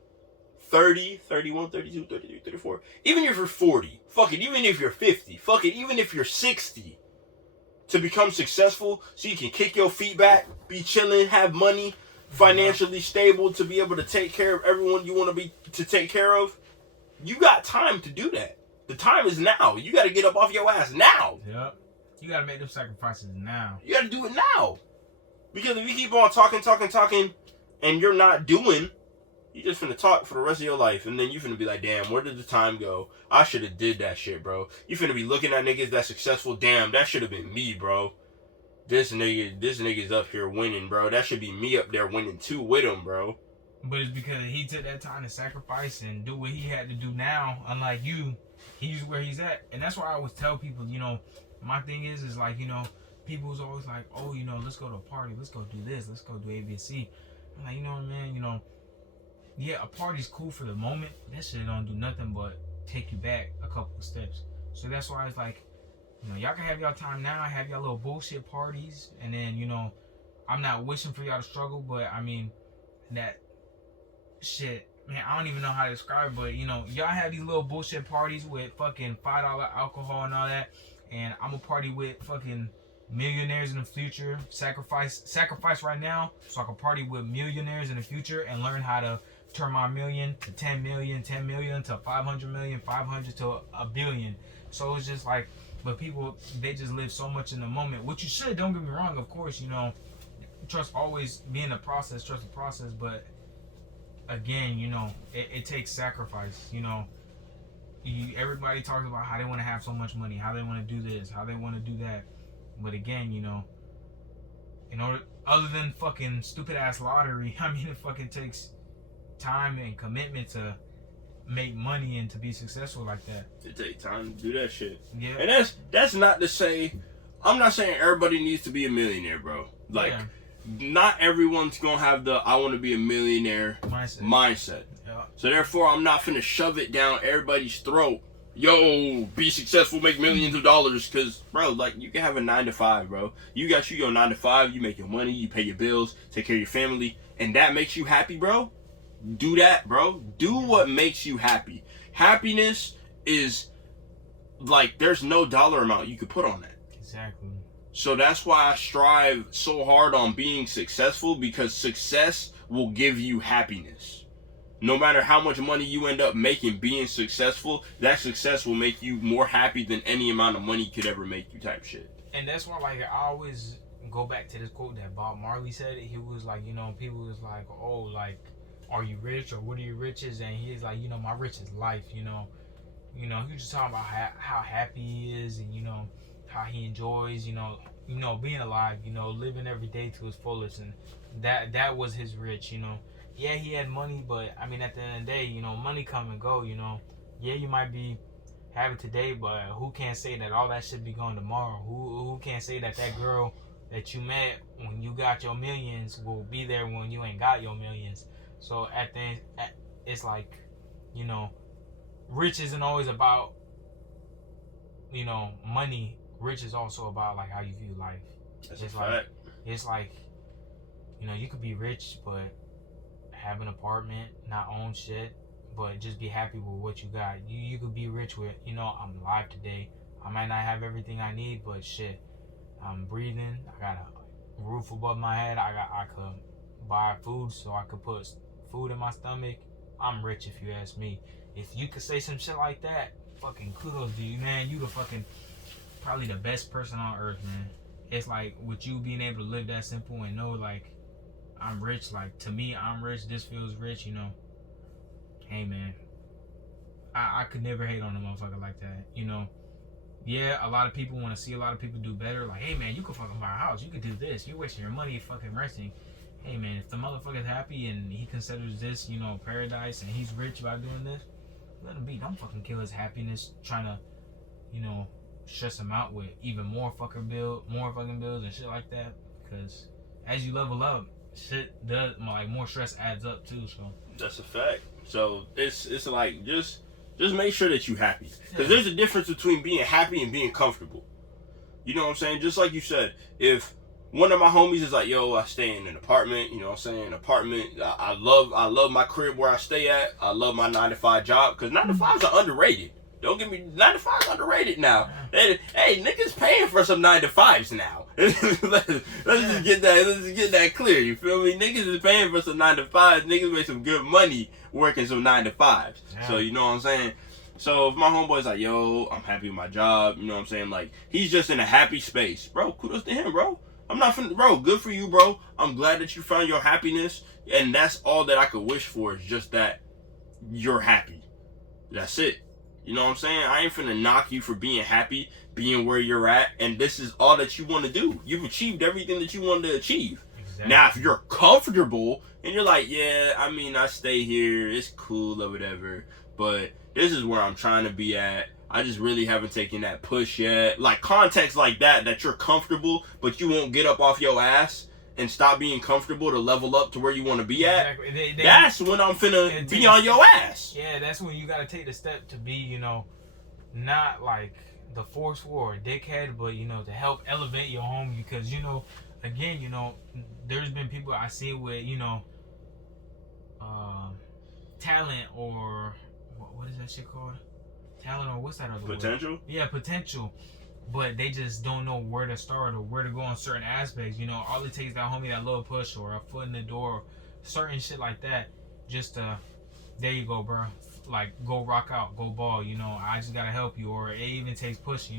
30, 31, 32, 33, 34, even if you're 40, fuck it, even if you're 50, fuck it, even if you're 60, to become successful so you can kick your feet back, be chilling, have money, financially stable, to be able to take care of everyone you want to take care of, you got time to do that. The time is now. You got to get up off your ass now. Yep. You got to make them sacrifices now. You got to do it now. Because if you keep on talking, and you're not doing, you just finna talk for the rest of your life. And then you finna be like, damn, where did the time go? I should have did that shit, bro. You finna be looking at niggas that successful. Damn, that should have been me, bro. This nigga's up here winning, bro. That should be me up there winning too with him, bro. But it's because he took that time to sacrifice and do what he had to do now. Unlike you, he's where he's at. And that's why I always tell people, you know, my thing is like, you know, people's always like, oh, you know, let's go to a party. Let's go do this. Let's go do A, B, C. I'm like, you know, man, you know, yeah, a party's cool for the moment. That shit don't do nothing but take you back a couple of steps. So that's why it's like, you know, y'all can have y'all time now, have y'all little bullshit parties. And then, you know, I'm not wishing for y'all to struggle, but I mean, that shit, man, I don't even know how to describe it, but you know, y'all have these little bullshit parties with fucking $5 alcohol and all that, and I'm a party with fucking millionaires in the future. Sacrifice right now so I can party with millionaires in the future and learn how to turn my million to 10 million, 10 million to 500 million, 500 to a billion. So it's just like, but people, they just live so much in the moment, which you should, don't get me wrong, of course, you know, always be in the process, trust the process, but again, you know, it takes sacrifice. You know, everybody talks about how they want to have so much money, how they want to do this, how they want to do that. But again, you know, in order, other than fucking stupid ass lottery, I mean, it fucking takes time and commitment to make money and to be successful like that. It takes time to do that shit. Yeah. And that's not to say, I'm not saying everybody needs to be a millionaire, bro. Like, yeah. Not everyone's gonna have the I want to be a millionaire mindset. Yeah. So therefore, I'm not finna shove it down everybody's throat. Yo, be successful, make millions of dollars. Cause, bro, like, you can have a 9 to 5, bro. You got your 9 to 5. You make your money. You pay your bills. Take care of your family, and that makes you happy, bro. Do that, bro. Do what makes you happy. Happiness is like, there's no dollar amount you could put on that. Exactly. So that's why I strive so hard on being successful, because success will give you happiness. No matter how much money you end up making being successful, that success will make you more happy than any amount of money could ever make you, type shit. And that's why, like, I always go back to this quote that Bob Marley said. He was like, you know, people was like, oh, like, are you rich, or what are your riches? And he's like, you know, my rich is life, you know. You know, he was just talking about how happy he is, and, you know, how he enjoys, you know, being alive, you know, living every day to his fullest. And that was his rich, you know. Yeah, he had money, but I mean, at the end of the day, you know, money come and go, you know. Yeah, you might be having today, but who can't say that all that should be gone tomorrow? Who can't say that girl that you met when you got your millions will be there when you ain't got your millions? So at the end, it's like, you know, rich isn't always about, you know, money. Rich is also about, like, how you view life. That's a fact. It's like, you know, you could be rich, but have an apartment, not own shit, but just be happy with what you got. You could be rich with, I'm alive today. I might not have everything I need, but shit, I'm breathing. I got a roof above my head. I could buy food so I could put food in my stomach. I'm rich if you ask me. If you could say some shit like that, fucking kudos to you, man. You the fucking probably the best person on earth, man. It's like with you being able to live that simple and know like I'm rich. Like to me, I'm rich. This feels rich, Hey, man, I could never hate on a motherfucker like that, Yeah, a lot of people want to see a lot of people do better. Like, hey, man, you could fucking buy a house. You could do this. You're wasting your money fucking renting. Hey, man, if the motherfucker's happy and he considers this, paradise and he's rich by doing this, let him be. Don't fucking kill his happiness trying to, stress him out with even more fucking bills and shit like that. Because as you level up, shit does, like, more stress adds up too, so. That's a fact. So it's like just make sure that you're happy, because there's a difference between being happy and being comfortable. You know what I'm saying? Just like you said, if one of my homies is like, yo, I stay in an apartment, I love my crib where I stay at. I love my 9-to-5 job, because 9-to-5s are underrated. Don't get me, 9-to-5s underrated now. Hey, niggas paying for some 9-to-5s now. let's just get that clear. You feel me? Niggas is paying for some 9-to-5s. Niggas make some good money working some 9-to-5s. Yeah. So you know what I'm saying? So if my homeboy's like, yo, I'm happy with my job, you know what I'm saying? Like, he's just in a happy space. Bro, kudos to him, bro. I'm not finna, bro, good for you, bro. I'm glad that you found your happiness. And that's all that I could wish for, is just that you're happy. That's it. You know what I'm saying? I ain't finna knock you for being happy, being where you're at, and this is all that you want to do. You've achieved everything that you wanted to achieve. Exactly. Now, if you're comfortable and you're like, yeah, I mean, I stay here, it's cool or whatever, but this is where I'm trying to be at. I just really haven't taken that push yet. Like, context like that you're comfortable, but you won't get up off your ass and stop being comfortable to level up to where you want to be at. Exactly. That's when I'm finna be on your ass. Yeah, that's when you gotta take the step to be, not like the forceful or a dickhead, but to help elevate your home. Because again, there's been people I see with talent, or what is that shit called? Talent, or what's that other potential? Word? Yeah, potential. But they just don't know where to start or where to go on certain aspects. All it takes that homie, that little push or a foot in the door, or certain shit like that. Just there you go, bro. Like, go rock out, go ball. I just gotta help you. Or it even takes push.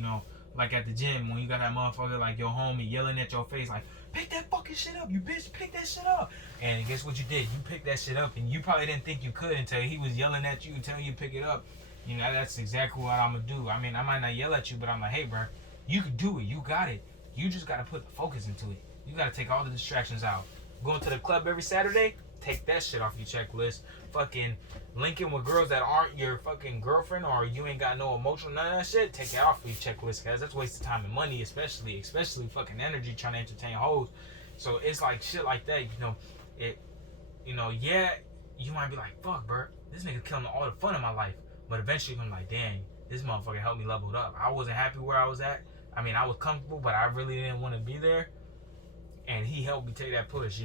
Like at the gym when you got that motherfucker like your homie yelling at your face like, pick that fucking shit up, you bitch, pick that shit up. And guess what you did? You picked that shit up, and you probably didn't think you could until he was yelling at you and telling you to pick it up. That's exactly what I'm gonna do. I mean, I might not yell at you, but I'm like, hey, bro, you can do it. You got it. You just gotta put the focus into it. You gotta take all the distractions out. Going to the club every Saturday? Take that shit off your checklist. Fucking linking with girls that aren't your fucking girlfriend, or you ain't got no emotional, none of that shit. Take that off your checklist, guys. That's a waste of time and money, especially fucking energy trying to entertain hoes. So it's like shit like that. Yeah, you might be like, fuck, bro, this nigga killing all the fun in my life. But eventually I'm like, dang, this motherfucker helped me level up. I wasn't happy where I was at. I mean, I was comfortable, but I really didn't want to be there. And he helped me take that push,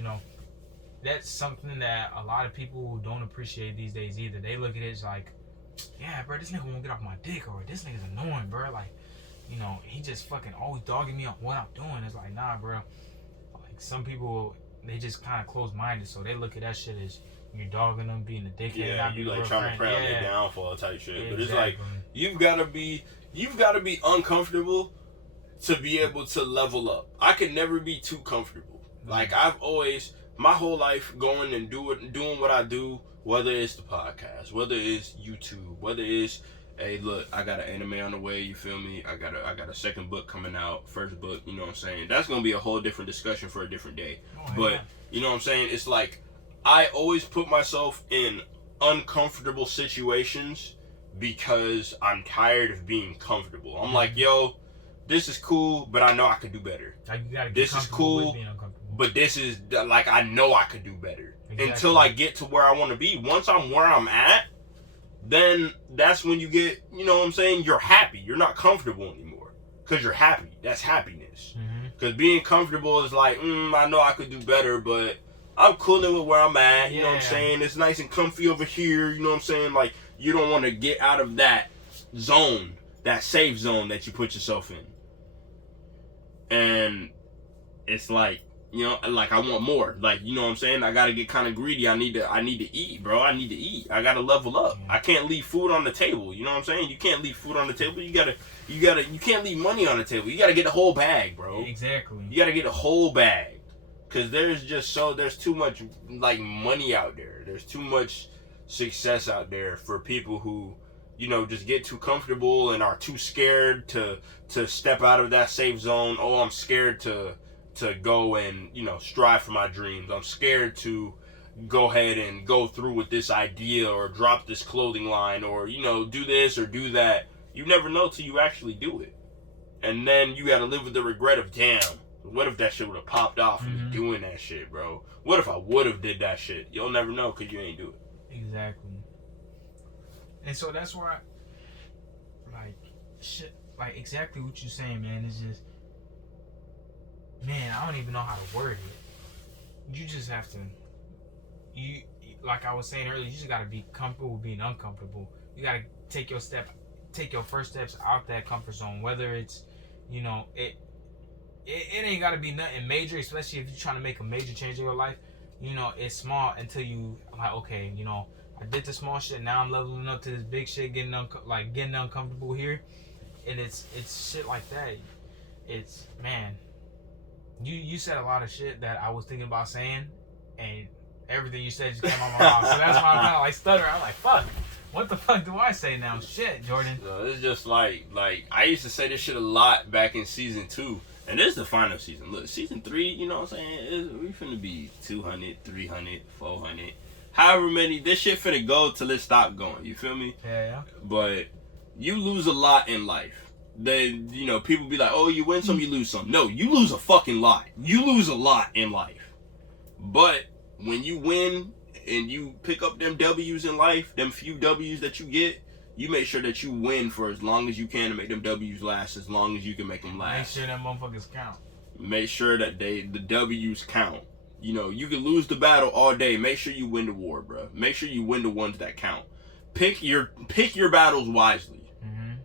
That's something that a lot of people don't appreciate these days either. They look at it as like, yeah, bro, this nigga won't get off my dick, or this nigga's annoying, bro. Like, he just fucking always dogging me on what I'm doing. It's like, nah, bro. Like, some people, they just kind of close-minded, so they look at that shit as you're dogging them, being a dickhead. Yeah, not you being like trying to crown their downfall type shit. Exactly. But it's like, you've got to be uncomfortable to be able to level up. I could never be too comfortable. Like, I've always, my whole life, going and doing what I do, whether it's the podcast, whether it's YouTube, whether it's, hey, look, I got an anime on the way, you feel me? I got a second book coming out, first book, you know what I'm saying? That's going to be a whole different discussion for a different day. But, you know what I'm saying? It's like, I always put myself in uncomfortable situations because I'm tired of being comfortable. I'm like, yo, this is cool, but I know I could do better. This is cool, but this is, like, I know I could do better. Exactly. Until I get to where I want to be. Once I'm where I'm at, then that's when you get, you know what I'm saying, you're happy. You're not comfortable anymore because you're happy. That's happiness. Because being comfortable is like, I know I could do better, but I'm cooling with where I'm at. You know what I'm Yeah. saying? It's nice and comfy over here. You know what I'm saying? Like, you don't want to get out of that zone, that safe zone that you put yourself in. And it's like, you know, like I want more. Like, you know what I'm saying? I gotta get kind of greedy. I need to eat, bro. I need to eat. I gotta level up. I can't leave food on the table. You know what I'm saying? You can't leave food on the table. You can't leave money on the table. You gotta get the whole bag, bro. Exactly. You gotta get the whole bag. Cause there's too much like money out there. There's too much success out there for people who, you know, just get too comfortable and are too scared to step out of that safe zone. Oh, I'm scared to go and, you know, strive for my dreams. I'm scared to go ahead and go through with this idea or drop this clothing line or, you know, do this or do that. You never know till you actually do it. And then you gotta live with the regret of, damn, what if that shit would have popped off from me doing that shit, bro? What if I would have did that shit? You'll never know because you ain't do it. Exactly. And so that's why, like, shit, like exactly what you're saying, man. It's just, man, I don't even know how to word it. You just have to, like I was saying earlier, you just gotta be comfortable with being uncomfortable. You gotta take your first steps out that comfort zone. Whether it's, you know, it ain't gotta be nothing major, especially if you're trying to make a major change in your life. You know, it's small until you like, okay, you know, I did the small shit. Now I'm leveling up to this big shit, getting uncomfortable here, and it's shit like that. It's, man, you said a lot of shit that I was thinking about saying, and everything you said just came out my mouth. So that's why I'm kind of like stuttering. I'm like, fuck. What the fuck do I say now? Shit, Jordan. So it's just like I used to say this shit a lot back in season 2. And this is the final season. Look, season 3, you know what I'm saying? We finna be 200, 300, 400. However many. This shit finna go till it stop going. You feel me? Yeah. But you lose a lot in life. Then, you know, people be like, oh, you win some, you lose some. No, you lose a fucking lot. You lose a lot in life. But when you win and you pick up them W's in life, them few W's that you get, you make sure that you win for as long as you can to make them W's last as long as you can make them last. Make sure them motherfuckers count. Make sure that the W's count. You know, you can lose the battle all day. Make sure you win the war, bro. Make sure you win the ones that count. Pick your battles wisely. Mm-hmm.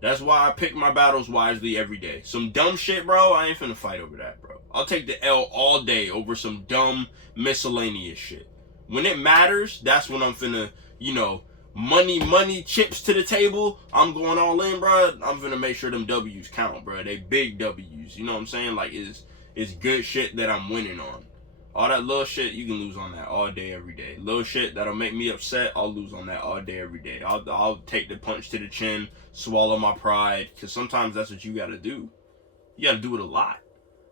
That's why I pick my battles wisely every day. Some dumb shit, bro, I ain't finna fight over that, bro. I'll take the L all day over some dumb miscellaneous shit. When it matters, that's when I'm finna, you know, money, chips to the table. I'm going all in, bro. I'm gonna make sure them W's count, bro. They big W's. You know what I'm saying? Like, it's good shit that I'm winning on. All that little shit, you can lose on that all day, every day. Little shit that'll make me upset, I'll lose on that all day, every day. I'll take the punch to the chin, swallow my pride, because sometimes that's what you gotta do. You gotta do it a lot.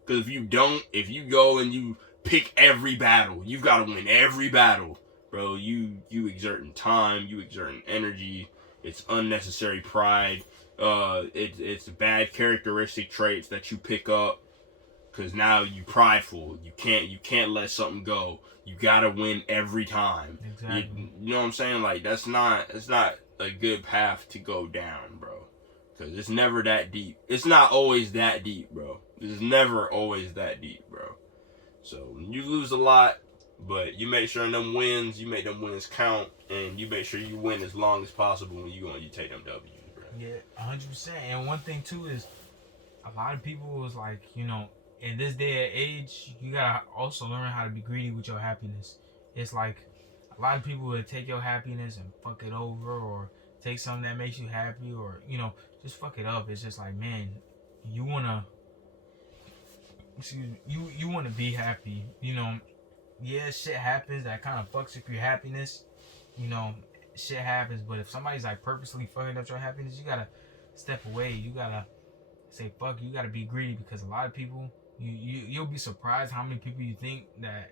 Because if you don't, if you go and you pick every battle, you've gotta win every battle. Bro, you exerting time, you exerting energy. It's unnecessary pride. It's bad characteristic traits that you pick up. Cause now you prideful. You can't let something go. You gotta win every time. Exactly. You know what I'm saying? Like it's not a good path to go down, bro. Cause it's never that deep. It's not always that deep, bro. It's never always that deep, bro. So you lose a lot. But you make sure them wins, you make them wins count, and you make sure you win as long as possible when you take them W's, bro. Yeah, 100%. And one thing too is, a lot of people was like, you know, in this day and age, you gotta also learn how to be greedy with your happiness. It's like a lot of people would take your happiness and fuck it over, or take something that makes you happy, or, you know, just fuck it up. It's just like, man, you wanna be happy, you know. Yeah, shit happens that kind of fucks up your happiness. You know, shit happens. But if somebody's like purposely fucking up your happiness, you gotta step away. You gotta say fuck. You gotta be greedy, because a lot of people, you'll be surprised how many people you think that,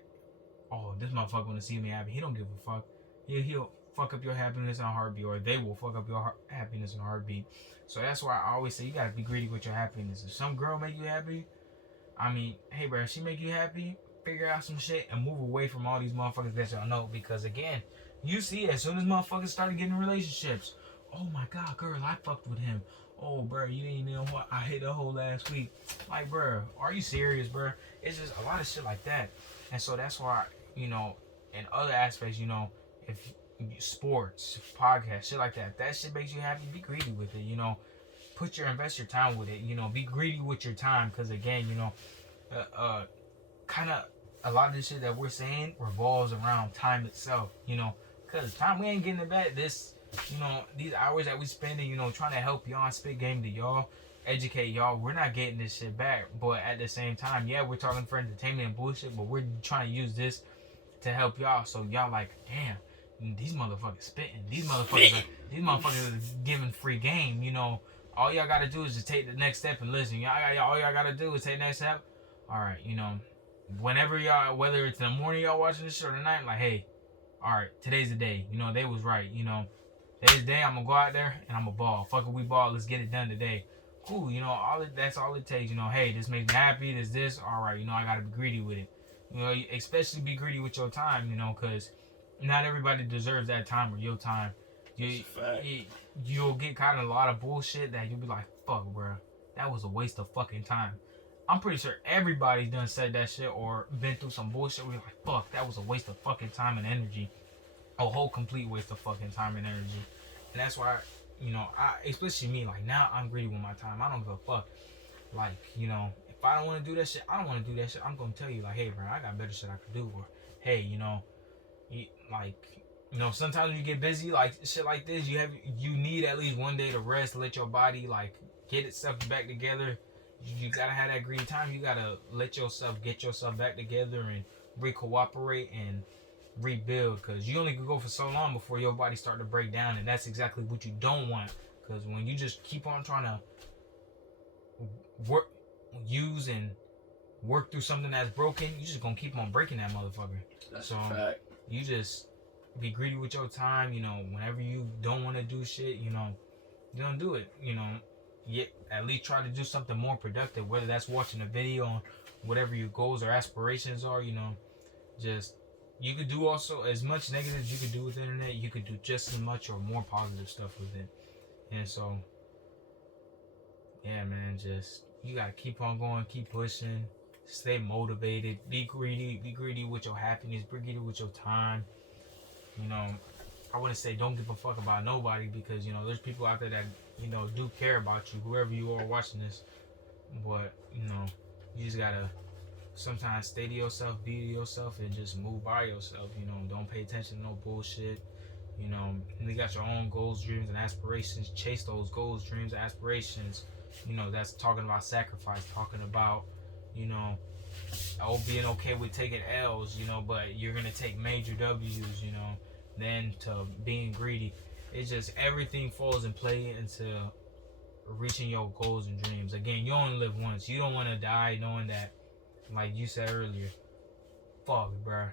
oh, this motherfucker wanna see me happy. He don't give a fuck. He'll fuck up your happiness in a heartbeat, or they will fuck up your happiness in a heartbeat. So that's why I always say you gotta be greedy with your happiness. If some girl make you happy, I mean, hey, bro, if she make you happy, figure out some shit and move away from all these motherfuckers that y'all know. Because again, you see, as soon as motherfuckers started getting relationships, oh my god, girl, I fucked with him. Oh, bro, you didn't even know what I hit the whole last week. Like, bro, are you serious, bro? It's just a lot of shit like that. And so that's why you know, in other aspects, you know, if sports, podcasts, shit like that shit makes you happy, be greedy with it, you know. Invest your time with it, you know, be greedy with your time, because again, you know, kind of a lot of this shit that we're saying revolves around time itself, you know, because time, we ain't getting it back. This, you know, these hours that we spending, you know, trying to help y'all and spit game to y'all, educate y'all, we're not getting this shit back. But at the same time, yeah, we're talking for entertainment and bullshit, but we're trying to use this to help y'all, so y'all like, damn, these motherfuckers spitting, these motherfuckers are giving free game, you know. All y'all gotta do is just take the next step and listen. All y'all gotta do is take the next step. All right, you know, whenever y'all, whether it's in the morning y'all watching this shit or the night, like, hey, all right, today's the day. You know, they was right. You know, today's the day. I'm gonna go out there and I'm gonna ball. Fuck it, we ball. Let's get it done today. Cool. You know, that's all it takes. You know, hey, this makes me happy. This. All right. You know, I gotta be greedy with it. You know, especially be greedy with your time. You know, because not everybody deserves that time or your time. You'll get caught in a lot of bullshit that you'll be like, fuck, bro, that was a waste of fucking time. I'm pretty sure everybody's done said that shit or been through some bullshit where you're like, fuck, that was a waste of fucking time and energy. A whole complete waste of fucking time and energy. And that's why, you know, especially me, like, now I'm greedy with my time. I don't give a fuck. Like, you know, if I don't want to do that shit, I don't want to do that shit. I'm going to tell you, like, hey, bro, I got better shit I could do. Or, hey, you know, you know, sometimes when you get busy, like shit like this, you need at least one day to rest, let your body like get itself back together. You gotta have that green time. You gotta let yourself get yourself back together and re-cooperate and rebuild. Cause you only can go for so long before your body start to break down, and that's exactly what you don't want. Cause when you just keep on trying to use and work through something that's broken, you just gonna keep on breaking that motherfucker. That's a fact. You just be greedy with your time, you know, whenever you don't want to do shit, you know, you don't do it, you know, at least try to do something more productive, whether that's watching a video on whatever your goals or aspirations are, you know, just, you could do also as much negative as you could do with the internet, you could do just as much or more positive stuff with it. And so, yeah, man, just, you gotta keep on going, keep pushing, stay motivated, be greedy with your happiness, be greedy with your time. You know, I wouldn't say don't give a fuck about nobody, because, you know, there's people out there that, you know, do care about you, whoever you are watching this. But, you know, you just gotta sometimes stay to yourself, be to yourself, and just move by yourself. You know, don't pay attention to no bullshit. You know, you got your own goals, dreams, and aspirations. Chase those goals, dreams, and aspirations. You know, that's talking about sacrifice, talking about, you know, being okay with taking L's, you know, but you're gonna take major W's, you know, then to being greedy. It's just everything falls in play into reaching your goals and dreams. Again, you only live once. You don't want to die knowing that, like you said earlier, fuck, bruh,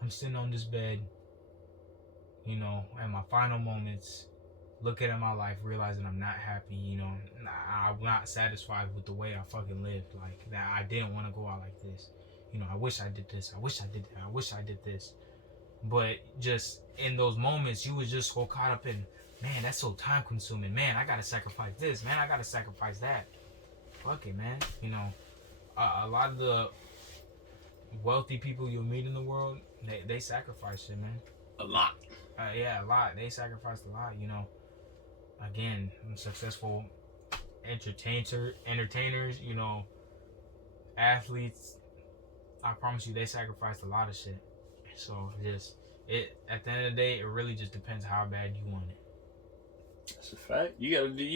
I'm sitting on this bed, you know, at my final moments, looking at my life, realizing I'm not happy, you know, I'm not satisfied with the way I fucking lived, like, that I didn't want to go out like this, you know, I wish I did this, I wish I did that, I wish I did this, but just in those moments, you was just so caught up in, man, that's so time consuming, man, I gotta sacrifice this, man, I gotta sacrifice that, fuck it, man, you know, a lot of the wealthy people you'll meet in the world, they sacrifice shit, man. A lot. Yeah, a lot, they sacrificed a lot, you know. Again, successful entertainers, you know, athletes, I promise you, they sacrificed a lot of shit. So just, at the end of the day, it really just depends how bad you want it. That's a fact. You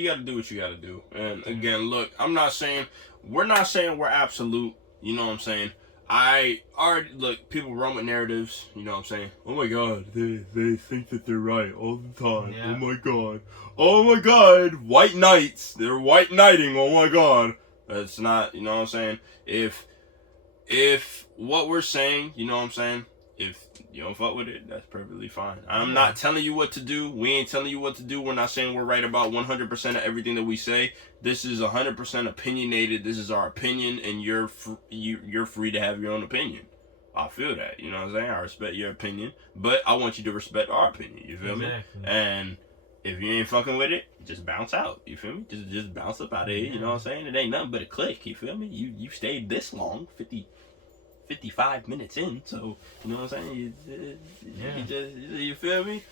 gotta do what you gotta do. And again, look, we're not saying we're absolute, you know what I'm saying? Look, people run with narratives, you know what I'm saying? Oh my god, they think that they're right all the time. Yeah. Oh my god, white knights, they're white knighting, oh my god. That's not, you know what I'm saying? If what we're saying, you know what I'm saying? If you don't fuck with it, that's perfectly fine. I'm not telling you what to do. We ain't telling you what to do. We're not saying we're right about 100% of everything that we say. This is 100% opinionated. This is our opinion, and you're free to have your own opinion. I feel that. You know what I'm saying? I respect your opinion, but I want you to respect our opinion. You feel me? And if you ain't fucking with it, just bounce out. You feel me? Just bounce up out of here. You know what I'm saying? It ain't nothing but a click. You feel me? You stayed this long, 55 minutes in, so you know what I'm saying. You feel me?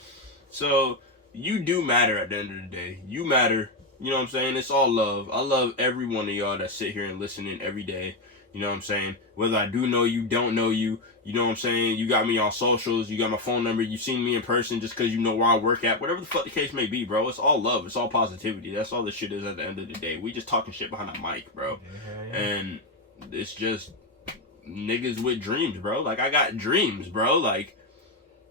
So you do matter at the end of the day. You matter. You know what I'm saying? It's all love. I love every one of y'all that sit here and listen in every day. You know what I'm saying? Whether I do know you, don't know you, you know what I'm saying? You got me on socials, you got my phone number, you seen me in person just because you know where I work at. Whatever the fuck the case may be, bro. It's all love. It's all positivity. That's all this shit is at the end of the day. We just talking shit behind a mic, bro. Yeah. And it's just niggas with dreams, bro. Like, I got dreams, bro. Like,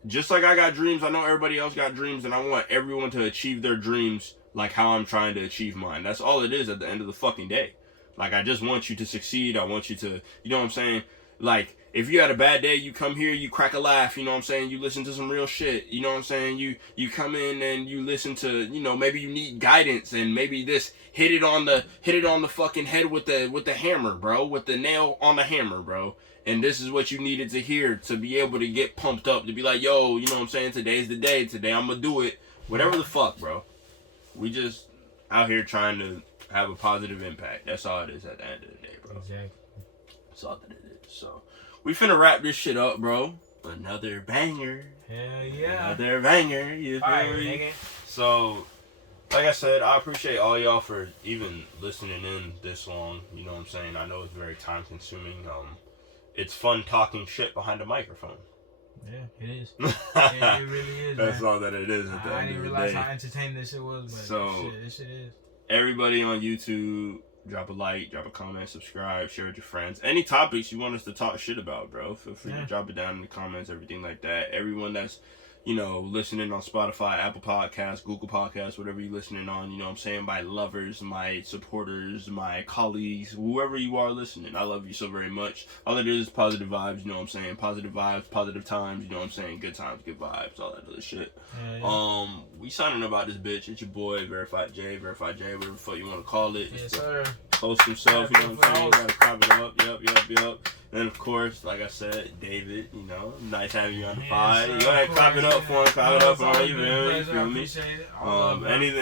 just like I got dreams, I know everybody else got dreams, and I want everyone to achieve their dreams like how I'm trying to achieve mine. That's all it is at the end of the fucking day. Like, I just want you to succeed. I want you to, you know what I'm saying? Like, if you had a bad day, you come here, you crack a laugh, you know what I'm saying? You listen to some real shit, you know what I'm saying? You come in and you listen to, you know, maybe you need guidance, and maybe this hit it on the fucking head with the hammer, bro, with the nail on the hammer, bro. And this is what you needed to hear to be able to get pumped up, to be like, yo, you know what I'm saying? Today's the day. Today I'm gonna do it. Whatever the fuck, bro. We just out here trying to have a positive impact. That's all it is at the end of the day, bro. Exactly. That's all that it is. So we finna wrap this shit up, bro. Another banger. Hell yeah. Another banger. You feel me? So, like I said, I appreciate all y'all for even listening in this long. You know what I'm saying? I know it's very time consuming. It's fun talking shit behind a microphone. Yeah, it is. It really is. That's man. all that it is at the end of the day. I didn't realize how entertaining this shit was, but so, this shit is. Everybody on YouTube, drop a like, drop a comment, subscribe, share with your friends. Any topics you want us to talk shit about, bro, feel free to drop it down in the comments, everything like that. Everyone that's, you know, listening on Spotify, Apple Podcasts, Google Podcasts, whatever you're listening on, you know what I'm saying, my lovers, my supporters, my colleagues, whoever you are listening, I love you so very much. All it is positive vibes, you know what I'm saying, positive vibes, positive times, you know what I'm saying, good times, good vibes, all that other shit. We signing about this bitch. It's your boy, Verified J, whatever the fuck you want to call it. Yes, sir. Host himself, you know what I'm saying, you gotta crop it up, yep. And of course, like I said, David, you know, nice having you on the pod. You go ahead and clap it up for him, clap it up for him, you feel me?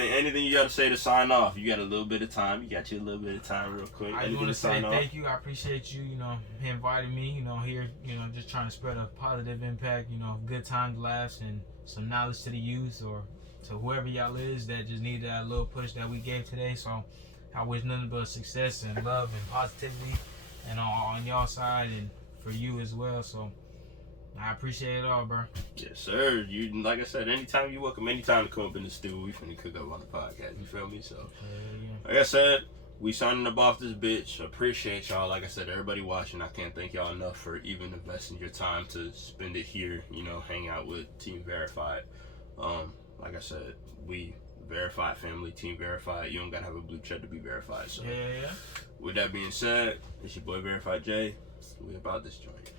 Anything you gotta say to sign off? You got a little bit of time. You got you a little bit of time real quick. I want to say thank you. I appreciate you, you know, inviting me, you know, here, you know, just trying to spread a positive impact, you know, good times, laughs, and some knowledge to the youth or to whoever y'all is that just need that little push that we gave today. So I wish nothing but success and love and positivity and on y'all side and for you as well. So I appreciate it all, bro. Yes, sir. You, like I said, anytime you welcome, anytime to come up in the studio, we finna cook up on the podcast. You feel me? So, like I said, we signing up off this bitch. Appreciate y'all. Like I said, everybody watching, I can't thank y'all enough for even investing your time to spend it here, you know, hang out with Team Verified. Like I said, we Verified family, Team Verified. You don't gotta have a blue check to be verified. So, with that being said, it's your boy Verified J. We about this joint.